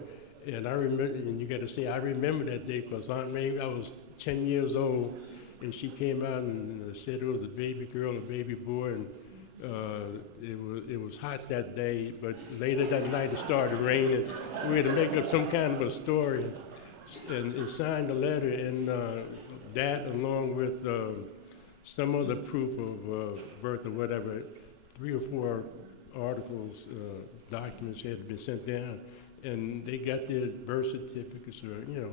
And I remember, and you got to say, I remember that day because Aunt Mamie, I was 10 years old, and she came out and said it was a baby girl, a baby boy, and it was hot that day, but later that night it started raining. We had to make up some kind of a story and signed the letter, and that along with some other proof of birth or whatever, 3 or 4 articles, documents had been sent down, and they got their birth certificates or, you know,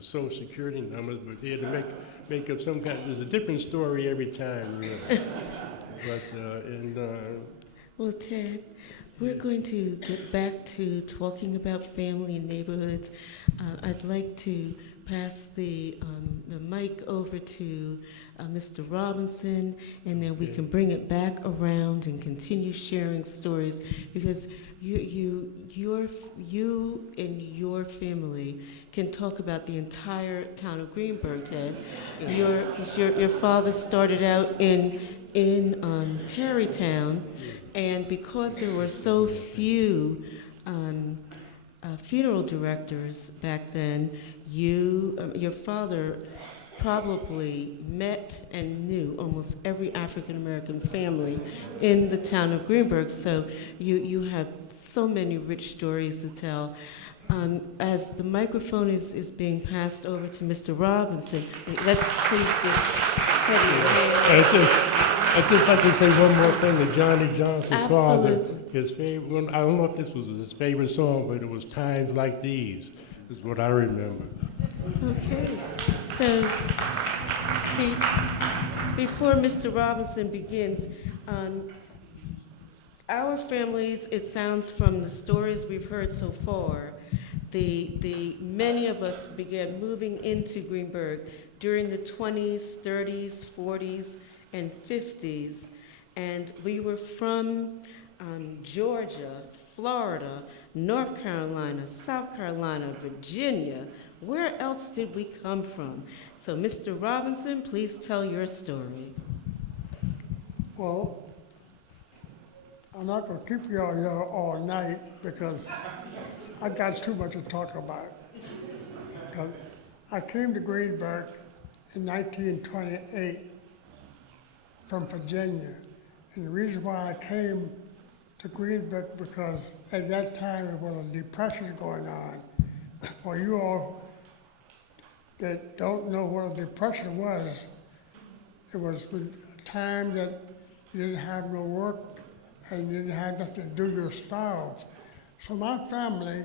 Social Security numbers, but they had to make up some kind. There's a different story every time, you know. But Well, Ted, we're going to get back to talking about family and neighborhoods. I'd like to pass the mic over to Mr. Robinson, and then we can bring it back around and continue sharing stories, because you and your family can talk about the entire town of Greenburgh, Ted. Your father started out in Tarrytown, and because there were so few funeral directors back then, your father probably met and knew almost every African American family in the town of Greenberg. So you have so many rich stories to tell. As the microphone is being passed over to Mr. Robinson, let's please get Teddy. I'd just like to say one more thing to Johnny Johnson's Absolutely. father. His favorite, I don't know if this was his favorite song, but it was Times Like These, is what I remember. Okay, so before Mr. Robinson begins, our families, it sounds from the stories we've heard so far, many of us began moving into Greenberg during the 20s, 30s, 40s, and 50s, and we were from Georgia, Florida, North Carolina, South Carolina, Virginia. Where else did we come from? So, Mr. Robinson, please tell your story. Well, I'm not going to keep you all here all night because I've got too much to talk about. Because I came to Greenberg in 1928 from Virginia. And the reason why I came to Greenberg because at that time there was a depression going on. For you all that don't know what a depression was, it was the time that you didn't have no work and you didn't have nothing to do, you starved. So my family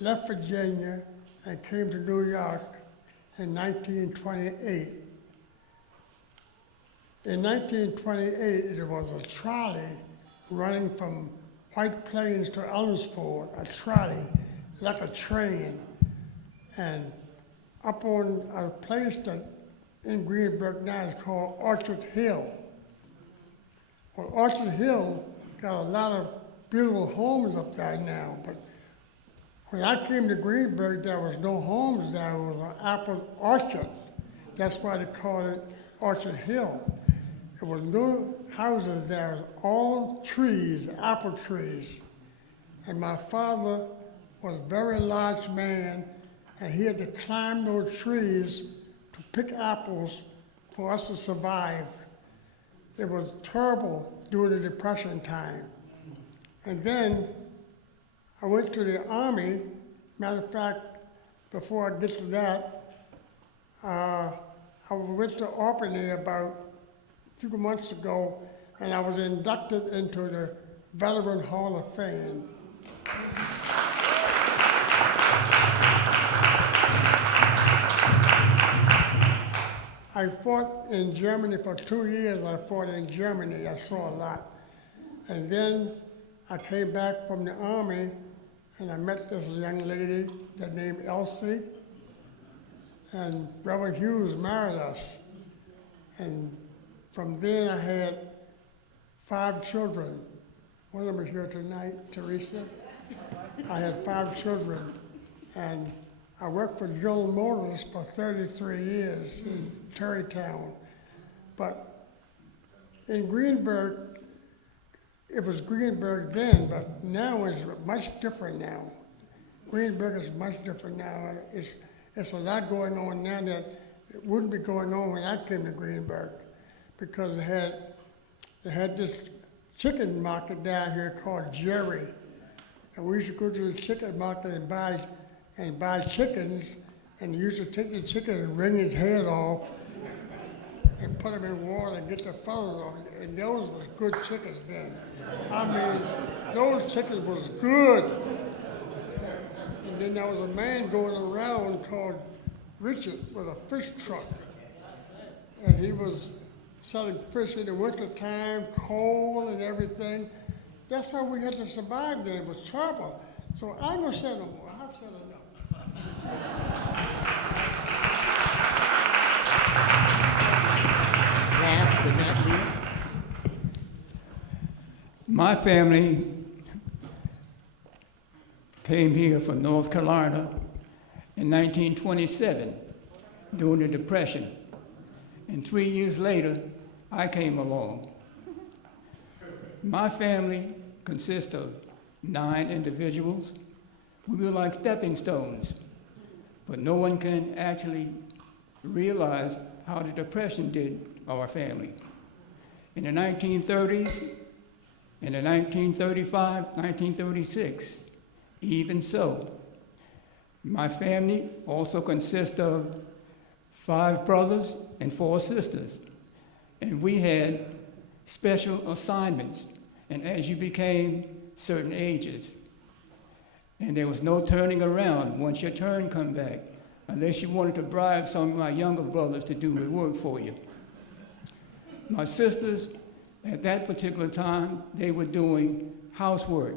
left Virginia and came to New York in 1928. In 1928, there was a trolley running from White Plains to Elmsford, a trolley, like a train. And up on a place that in Greenberg now is called Orchard Hill. Well, Orchard Hill got a lot of beautiful homes up there now, but when I came to Greenberg, there was no homes there. It was an apple orchard. That's why they called it Orchard Hill. There was no houses there. It was all trees, apple trees. And my father was a very large man, and he had to climb those trees to pick apples for us to survive. It was terrible during the Depression time. And then I went to the Army. Matter of fact, before I get to that, I went to Albany about a few months ago, and I was inducted into the Veteran Hall of Fame. I fought in Germany for 2 years. I fought in Germany. I saw a lot. And then I came back from the Army, and I met this young lady that named Elsie, and Reverend Hughes married us. And from then I had 5 children. One of them is here tonight, Teresa. I had 5 children, and I worked for General Motors for 33 years in Tarrytown. But in Greenberg, it was Greenberg then, but now it's much different now. Greenberg is much different now. It's a lot going on now that it wouldn't be going on when I came to Greenberg, because they had this chicken market down here called Jerry. And we used to go to the chicken market and buy chickens, and you used to take the chicken and wring its head off and put them in water and get the feathers off. And those was good chickens then. I mean, those chickens was good. And then there was a man going around called Richard with a fish truck. And he was selling fish in the wintertime, coal and everything. That's how we had to survive then. It was terrible. So I ain't gonna say no more. I've said enough. Last but not least. My family came here from North Carolina in 1927 during the Depression. And 3 years later, I came along. My family consists of 9 individuals. We were like stepping stones, but no one can actually realize how the Depression did our family. In the 1930s, in the 1935, 1936, even so. My family also consists of 5 brothers and 4 sisters, and we had special assignments, and as you became certain ages, and there was no turning around once your turn come back, unless you wanted to bribe some of my younger brothers to do the work for you. My sisters, at that particular time, they were doing housework.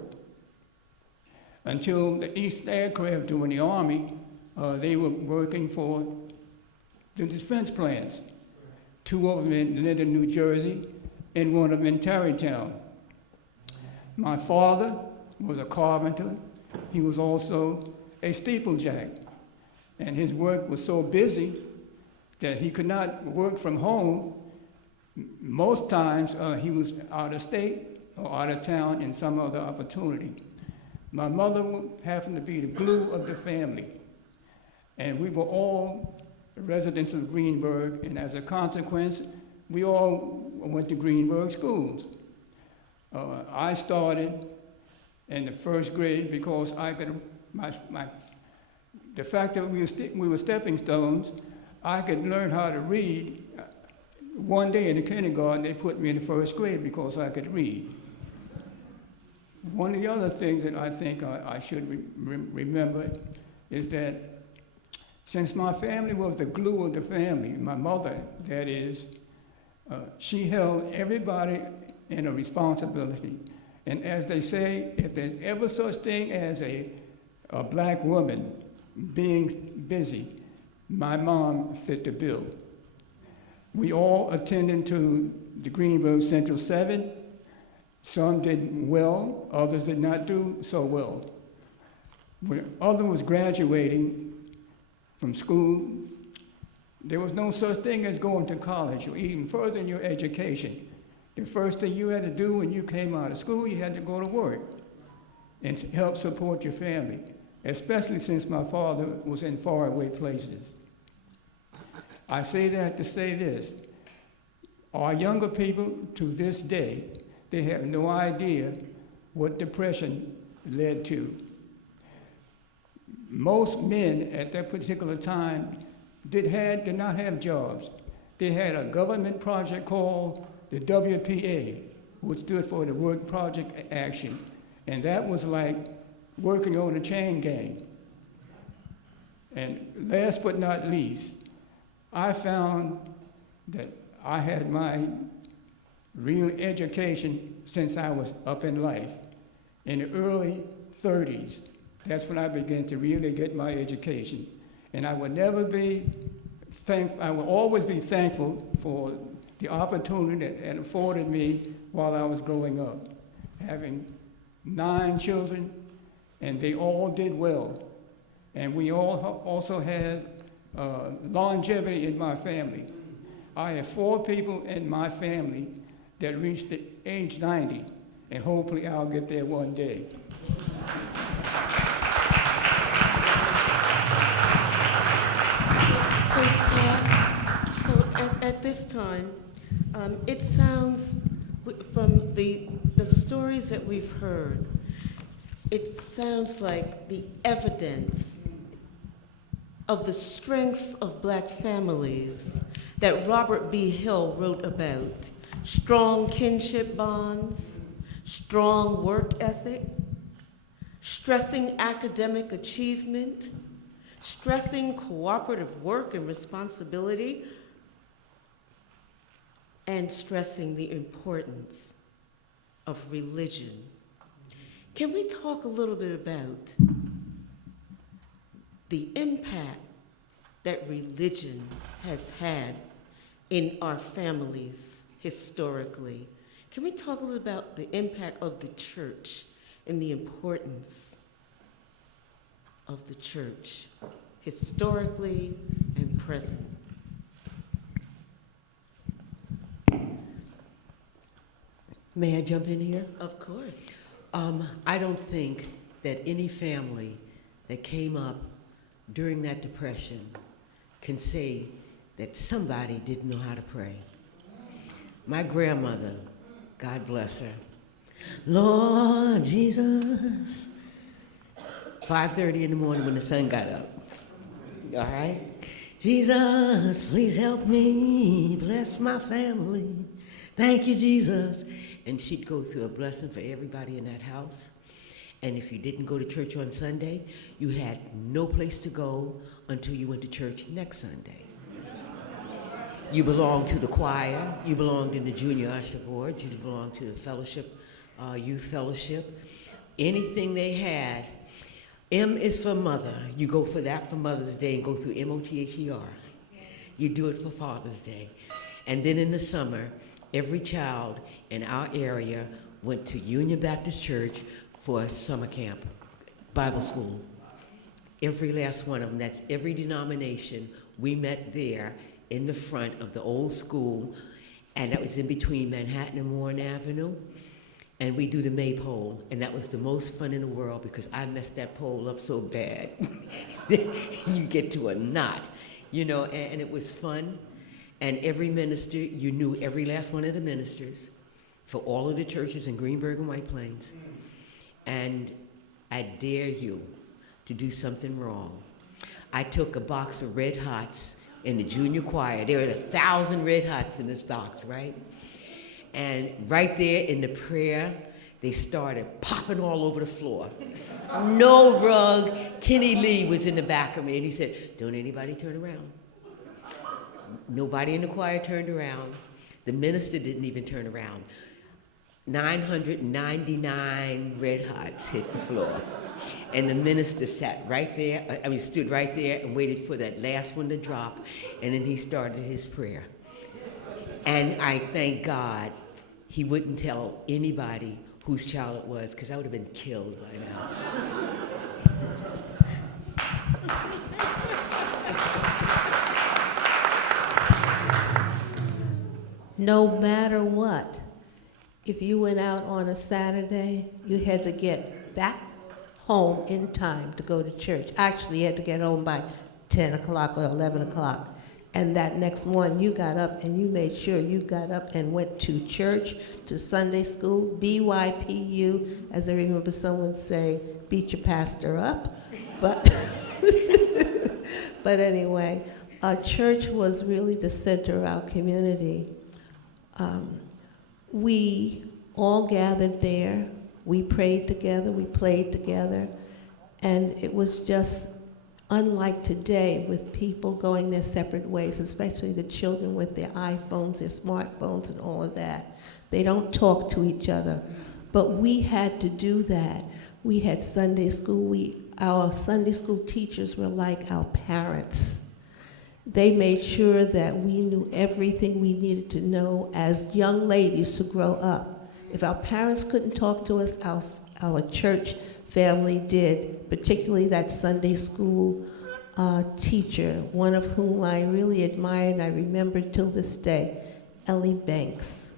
Until the East Aircraft during the Army, they were working for the defense plants. 2 of them in Lynn, New Jersey, and 1 of them in Tarrytown. My father was a carpenter. He was also a steeplejack. And his work was so busy that he could not work from home. Most times he was out of state or out of town in some other opportunity. My mother happened to be the glue of the family. And we were all residents of Greenburgh, and as a consequence, we all went to Greenburgh schools. I started in the first grade because I could, the fact that we were stepping stones, I could learn how to read. One day in the kindergarten, they put me in the first grade because I could read. One of the other things that I think I should remember is that since my family was the glue of the family, my mother, that is, she held everybody in a responsibility. And as they say, if there's ever such thing as a black woman being busy, my mom fit the bill. We all attended to the Greenberg Central 7. Some did well, others did not do so well. When others was graduating from school, there was no such thing as going to college or even further in your education. The first thing you had to do when you came out of school, you had to go to work and help support your family, especially since my father was in faraway places. I say that to say this. Our younger people to this day, they have no idea what depression led to. Most men at that particular time did not have jobs. They had a government project called the WPA, which stood for the Work Project Action, and that was like working on a chain gang. And last but not least, I found that I had my real education since I was up in life. In the early 30s, that's when I began to really get my education. And I would always be thankful for the opportunity that it afforded me while I was growing up. Having 9 children, and they all did well. And we all also had longevity in my family. I have 4 people in my family that reached the age 90, and hopefully I'll get there one day. So at this time, it sounds, from the stories that we've heard, it sounds like the evidence of the strengths of black families that Robert B. Hill wrote about. Strong kinship bonds, strong work ethic, stressing academic achievement, stressing cooperative work and responsibility, and stressing the importance of religion. Can we talk a little bit about the impact that religion has had in our families historically? Can we talk a little about the impact of the church and the importance of the church historically and present? May I jump in here? Of course. I don't think that any family that came up during that Depression can say that somebody didn't know how to pray. My grandmother, God bless her, Lord Jesus, 5:30 in the morning when the sun got up, all right? Jesus, please help me, bless my family, thank you, Jesus. And she'd go through a blessing for everybody in that house. And if you didn't go to church on Sunday, you had no place to go until you went to church next Sunday. You belonged to the choir, you belonged in the junior usher board, you belonged to the fellowship, youth fellowship. Anything they had, M is for mother. You go for that for Mother's Day and go through MOTHER. You do it for Father's Day. And then in the summer, every child in our area went to Union Baptist Church for a summer camp, Bible school. Every last one of them, that's every denomination. We met there in the front of the old school, and that was in between Manhattan and Warren Avenue. And we do the maypole, and that was the most fun in the world because I messed that pole up so bad. You get to a knot, you know, and it was fun. And every minister, you knew every last one of the ministers for all of the churches in Greenberg and White Plains. And I dare you to do something wrong. I took a box of Red Hots in the junior choir. There were 1,000 Red Hots in this box, right? And right there in the prayer, they started popping all over the floor. No rug. Kenny Lee was in the back of me, and he said, "Don't anybody turn around." Nobody in the choir turned around. The minister didn't even turn around. 999 Red Hots hit the floor. And the minister sat right there, stood right there and waited for that last one to drop. And then he started his prayer. And I thank God he wouldn't tell anybody whose child it was, because I would have been killed by now. No matter what, if you went out on a Saturday, you had to get back home in time to go to church. Actually, you had to get home by 10 o'clock or 11 o'clock. And that next morning, you got up and you made sure you got up and went to church, to Sunday school, BYPU, as I remember someone say, beat your pastor up. But, but anyway, church was really the center of our community. We all gathered there. We prayed together, we played together, and it was just unlike today with people going their separate ways, especially the children with their iPhones, their smartphones, and all of that. They don't talk to each other, but we had to do that. We had Sunday school. Our Sunday school teachers were like our parents. They made sure that we knew everything we needed to know as young ladies to grow up. If our parents couldn't talk to us, our church family did, particularly that Sunday school teacher, one of whom I really admired and I remember till this day, Ellie Banks.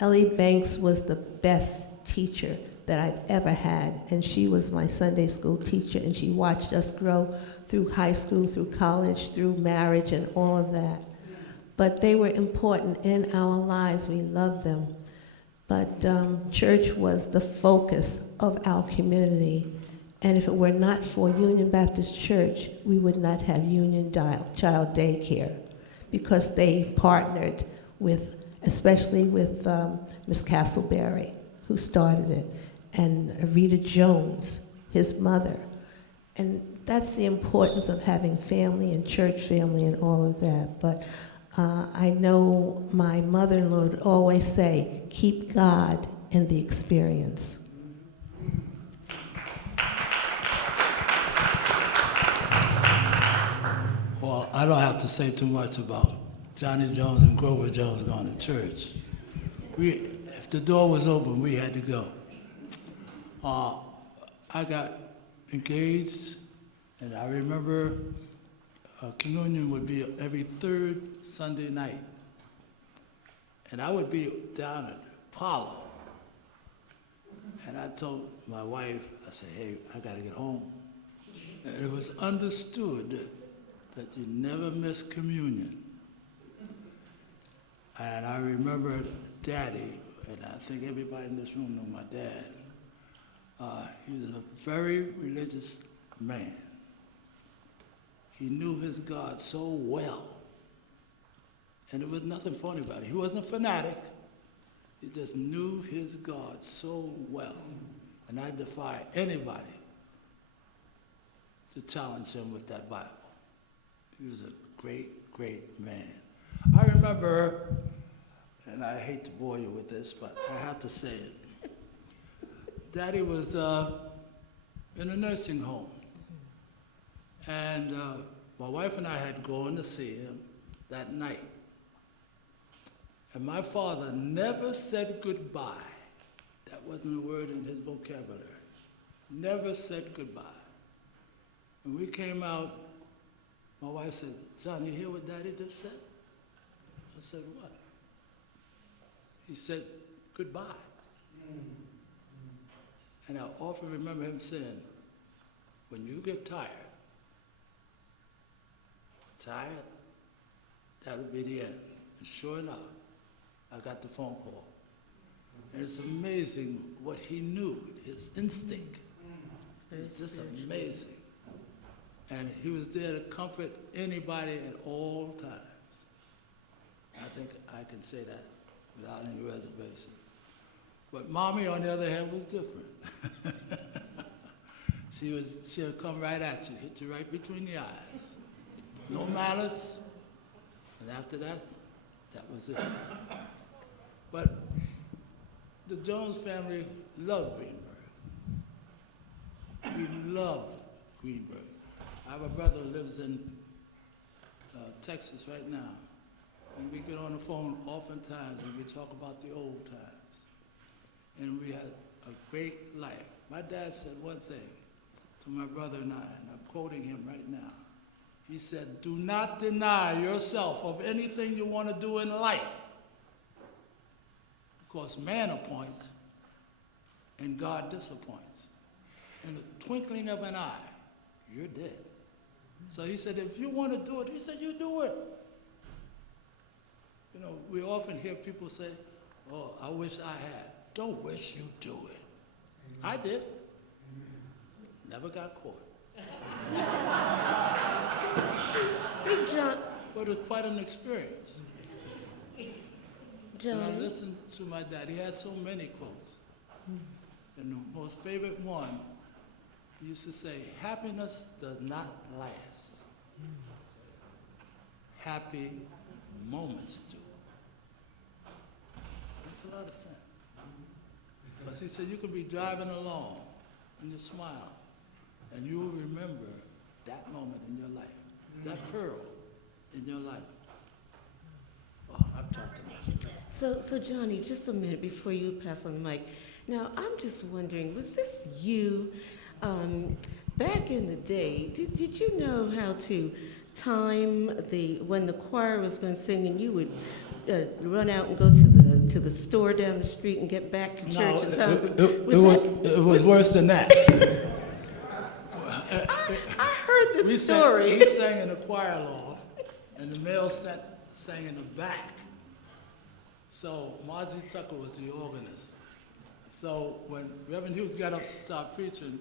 Ellie Banks was the best teacher that I've ever had, and she was my Sunday school teacher, and she watched us grow through high school, through college, through marriage, and all of that. But they were important in our lives. We loved them. But church was the focus of our community. And if it were not for Union Baptist Church, we would not have Union Child Daycare, because they partnered with, especially with Miss Castleberry, who started it, and Rita Jones, his mother. And that's the importance of having family and church family and all of that. But I know my mother-in-law would always say, keep God in the experience. Well, I don't have to say too much about Johnny Jones and Grover Jones going to church. If the door was open, we had to go. I got engaged, and I remember communion would be every third Sunday night. And I would be down at Apollo. And I told my wife, I said, hey, I got to get home. And it was understood that you never miss communion. And I remember Daddy, and I think everybody in this room know my dad. He was a very religious man. He knew his God so well. And there was nothing funny about it. He wasn't a fanatic. He just knew his God so well. And I defy anybody to challenge him with that Bible. He was a great, great man. I remember, and I hate to bore you with this, but I have to say it. Daddy was in a nursing home. And my wife and I had gone to see him that night. And my father never said goodbye. That wasn't a word in his vocabulary. Never said goodbye. When we came out, my wife said, John, you hear what Daddy just said? I said, what? He said, goodbye. And I often remember him saying, when you get tired, retired, that would be the end. And sure enough, I got the phone call. And it's amazing what he knew, his instinct. It's just amazing. And he was there to comfort anybody at all times. I think I can say that without any reservations. But Mommy, on the other hand, was different. She'll come right at you, hit you right between the eyes. No malice. And after that, that was it. But the Jones family loved Greenberg. We loved Greenberg. I have a brother who lives in Texas right now. And we get on the phone oftentimes and we talk about the old times. And we had a great life. My dad said one thing to my brother and I'm quoting him right now. He said, do not deny yourself of anything you want to do in life. Because man appoints and God disappoints. In the twinkling of an eye, you're dead. So he said, if you want to do it, he said, you do it. You know, we often hear people say, oh, I wish I had. Don't wish, you do it. I did. Never got caught. Hey, John. But it's quite an experience. John. And I listened to my dad. He had so many quotes. And the most favorite one, he used to say, happiness does not last. Happy moments do. Makes a lot of sense. Because he said you could be driving along and you smile and you will remember that moment in your life, that pearl in your life. Oh, I've talked about it. So Johnny, just a minute before you pass on the mic. Now, I'm just wondering, was this you, back in the day, did you know how to time when the choir was going to sing and you would run out and go to the store down the street and get back to church in time? It was worse than that. I heard this story. We sang in the choir loft, and the male sang in the back. So Margie Tucker was the organist. So when Reverend Hughes got up to start preaching,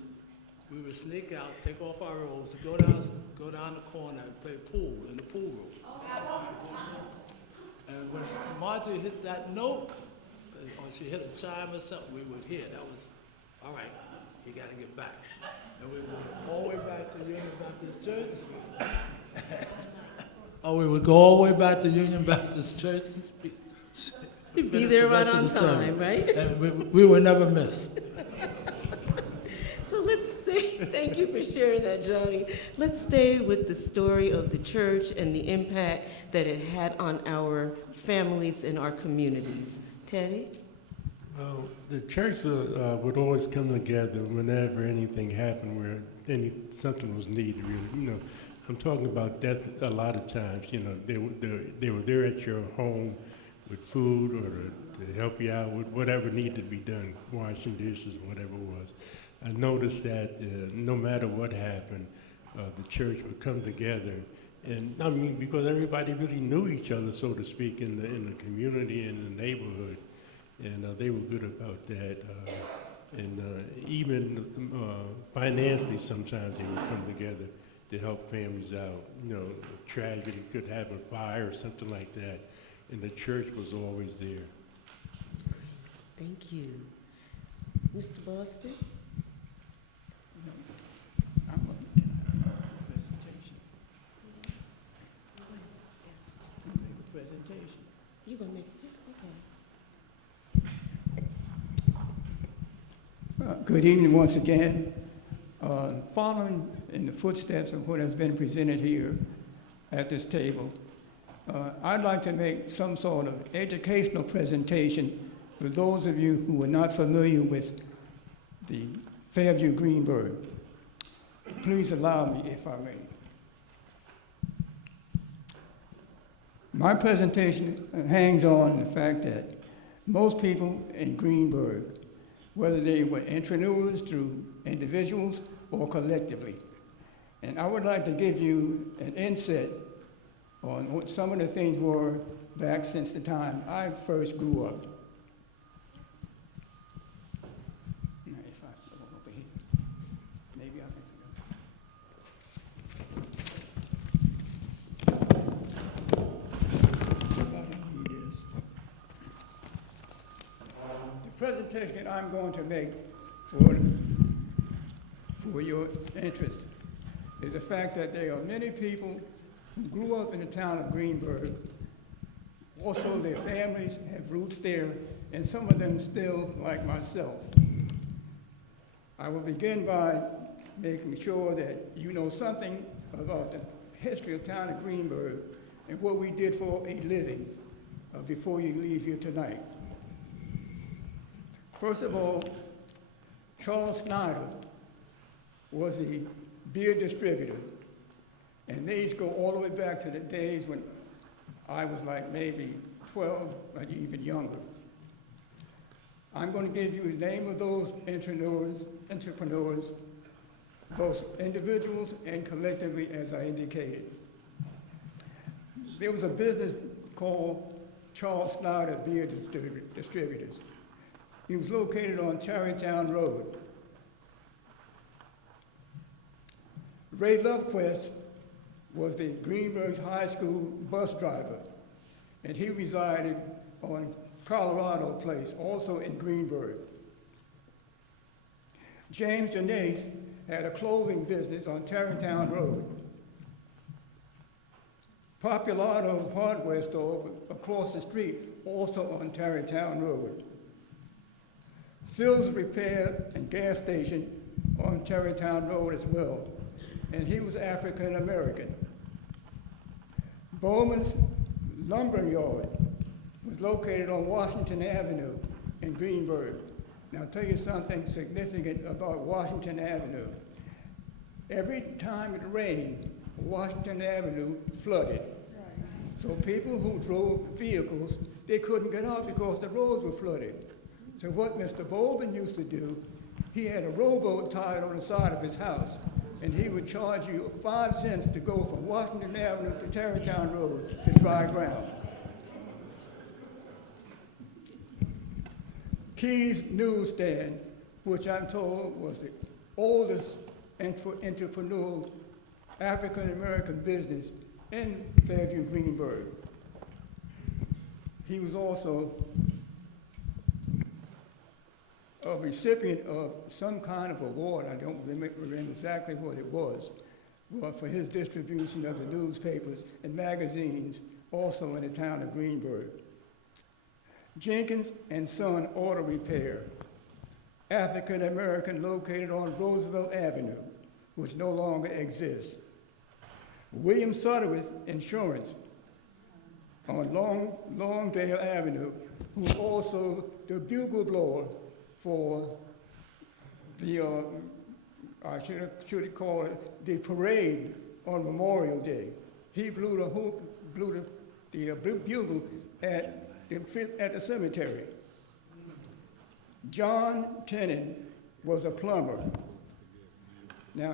we would sneak out, take off our robes, go down the corner and play pool in the pool room. And when Margie hit that note, or she hit a chime or something, we would hear. That was, all right, you got to get back. And we would go all the way back to Union Baptist Church. We would go all the way back to Union Baptist Church and speak. You'd be there right on time, right? And we were never missed. So let's stay, thank you for sharing that, Johnny. Let's stay with the story of the church and the impact that it had on our families and our communities. Teddy? Well, the church would always come together whenever anything happened where something was needed, really. You know, I'm talking about that a lot of times. You know, they were there at your home with food or to help you out with whatever needed to be done, washing dishes, whatever it was. I noticed that no matter what happened, the church would come together. And I mean, because everybody really knew each other, so to speak, in the community and in the neighborhood. And they were good about that. Even financially, sometimes they would come together to help families out. You know, a tragedy could happen, a fire or something like that. And the church was always there. Thank you. Mr. Boston? I'm looking at a presentation. Make a presentation. You gonna make it? Okay. Good evening once again. Following in the footsteps of what has been presented here at this table, I'd like to make some sort of educational presentation for those of you who are not familiar with the Fairview Greenberg. Please allow me, if I may. My presentation hangs on the fact that most people in Greenberg, whether they were entrepreneurs through individuals or collectively, and I would like to give you an insight on what some of the things were back since the time I first grew up. Now, if I go over here, maybe I can do the presentation I'm going to make for your interest is the fact that there are many people who grew up in the town of Greenburgh. Also, their families have roots there, and some of them still like myself. I will begin by making sure that you know something about the history of the town of Greenburgh and what we did for a living before you leave here tonight. First of all, Charles Snyder was the beer distributor, and these go all the way back to the days when I was like maybe 12, or even younger. I'm going to give you the name of those entrepreneurs, both individuals and collectively, as I indicated. There was a business called Charles Snyder Beer Distributors. He was located on Tarrytown Road. Ray Lovequist was the Greenberg High School bus driver, and he resided on Colorado Place, also in Greenberg. James Janace had a clothing business on Tarrytown Road. Populado hardware store across the street, also on Tarrytown Road. Phil's Repair and Gas Station on Tarrytown Road as well, and he was African American. Bowman's Lumber Yard was located on Washington Avenue in Greenburgh. Now I'll tell you something significant about Washington Avenue. Every time it rained, Washington Avenue flooded. So people who drove vehicles, they couldn't get out because the roads were flooded. So what Mr. Bowman used to do, he had a rowboat tied on the side of his house, and he would charge you 5 cents to go from Washington Avenue to Tarrytown Road to dry ground. Key's Newsstand, which I'm told was the oldest entrepreneurial African-American business in Fairview, Greenberg. He was also a recipient of some kind of award, I don't remember exactly what it was, but for his distribution of the newspapers and magazines, also in the town of Greenberg. Jenkins and Son Auto Repair, African American, located on Roosevelt Avenue, which no longer exists. William Suttereth Insurance on Longdale Avenue, who was also the bugle blower for the, I should call it, the parade on Memorial Day. He blew the bugle at the cemetery. John Tennant was a plumber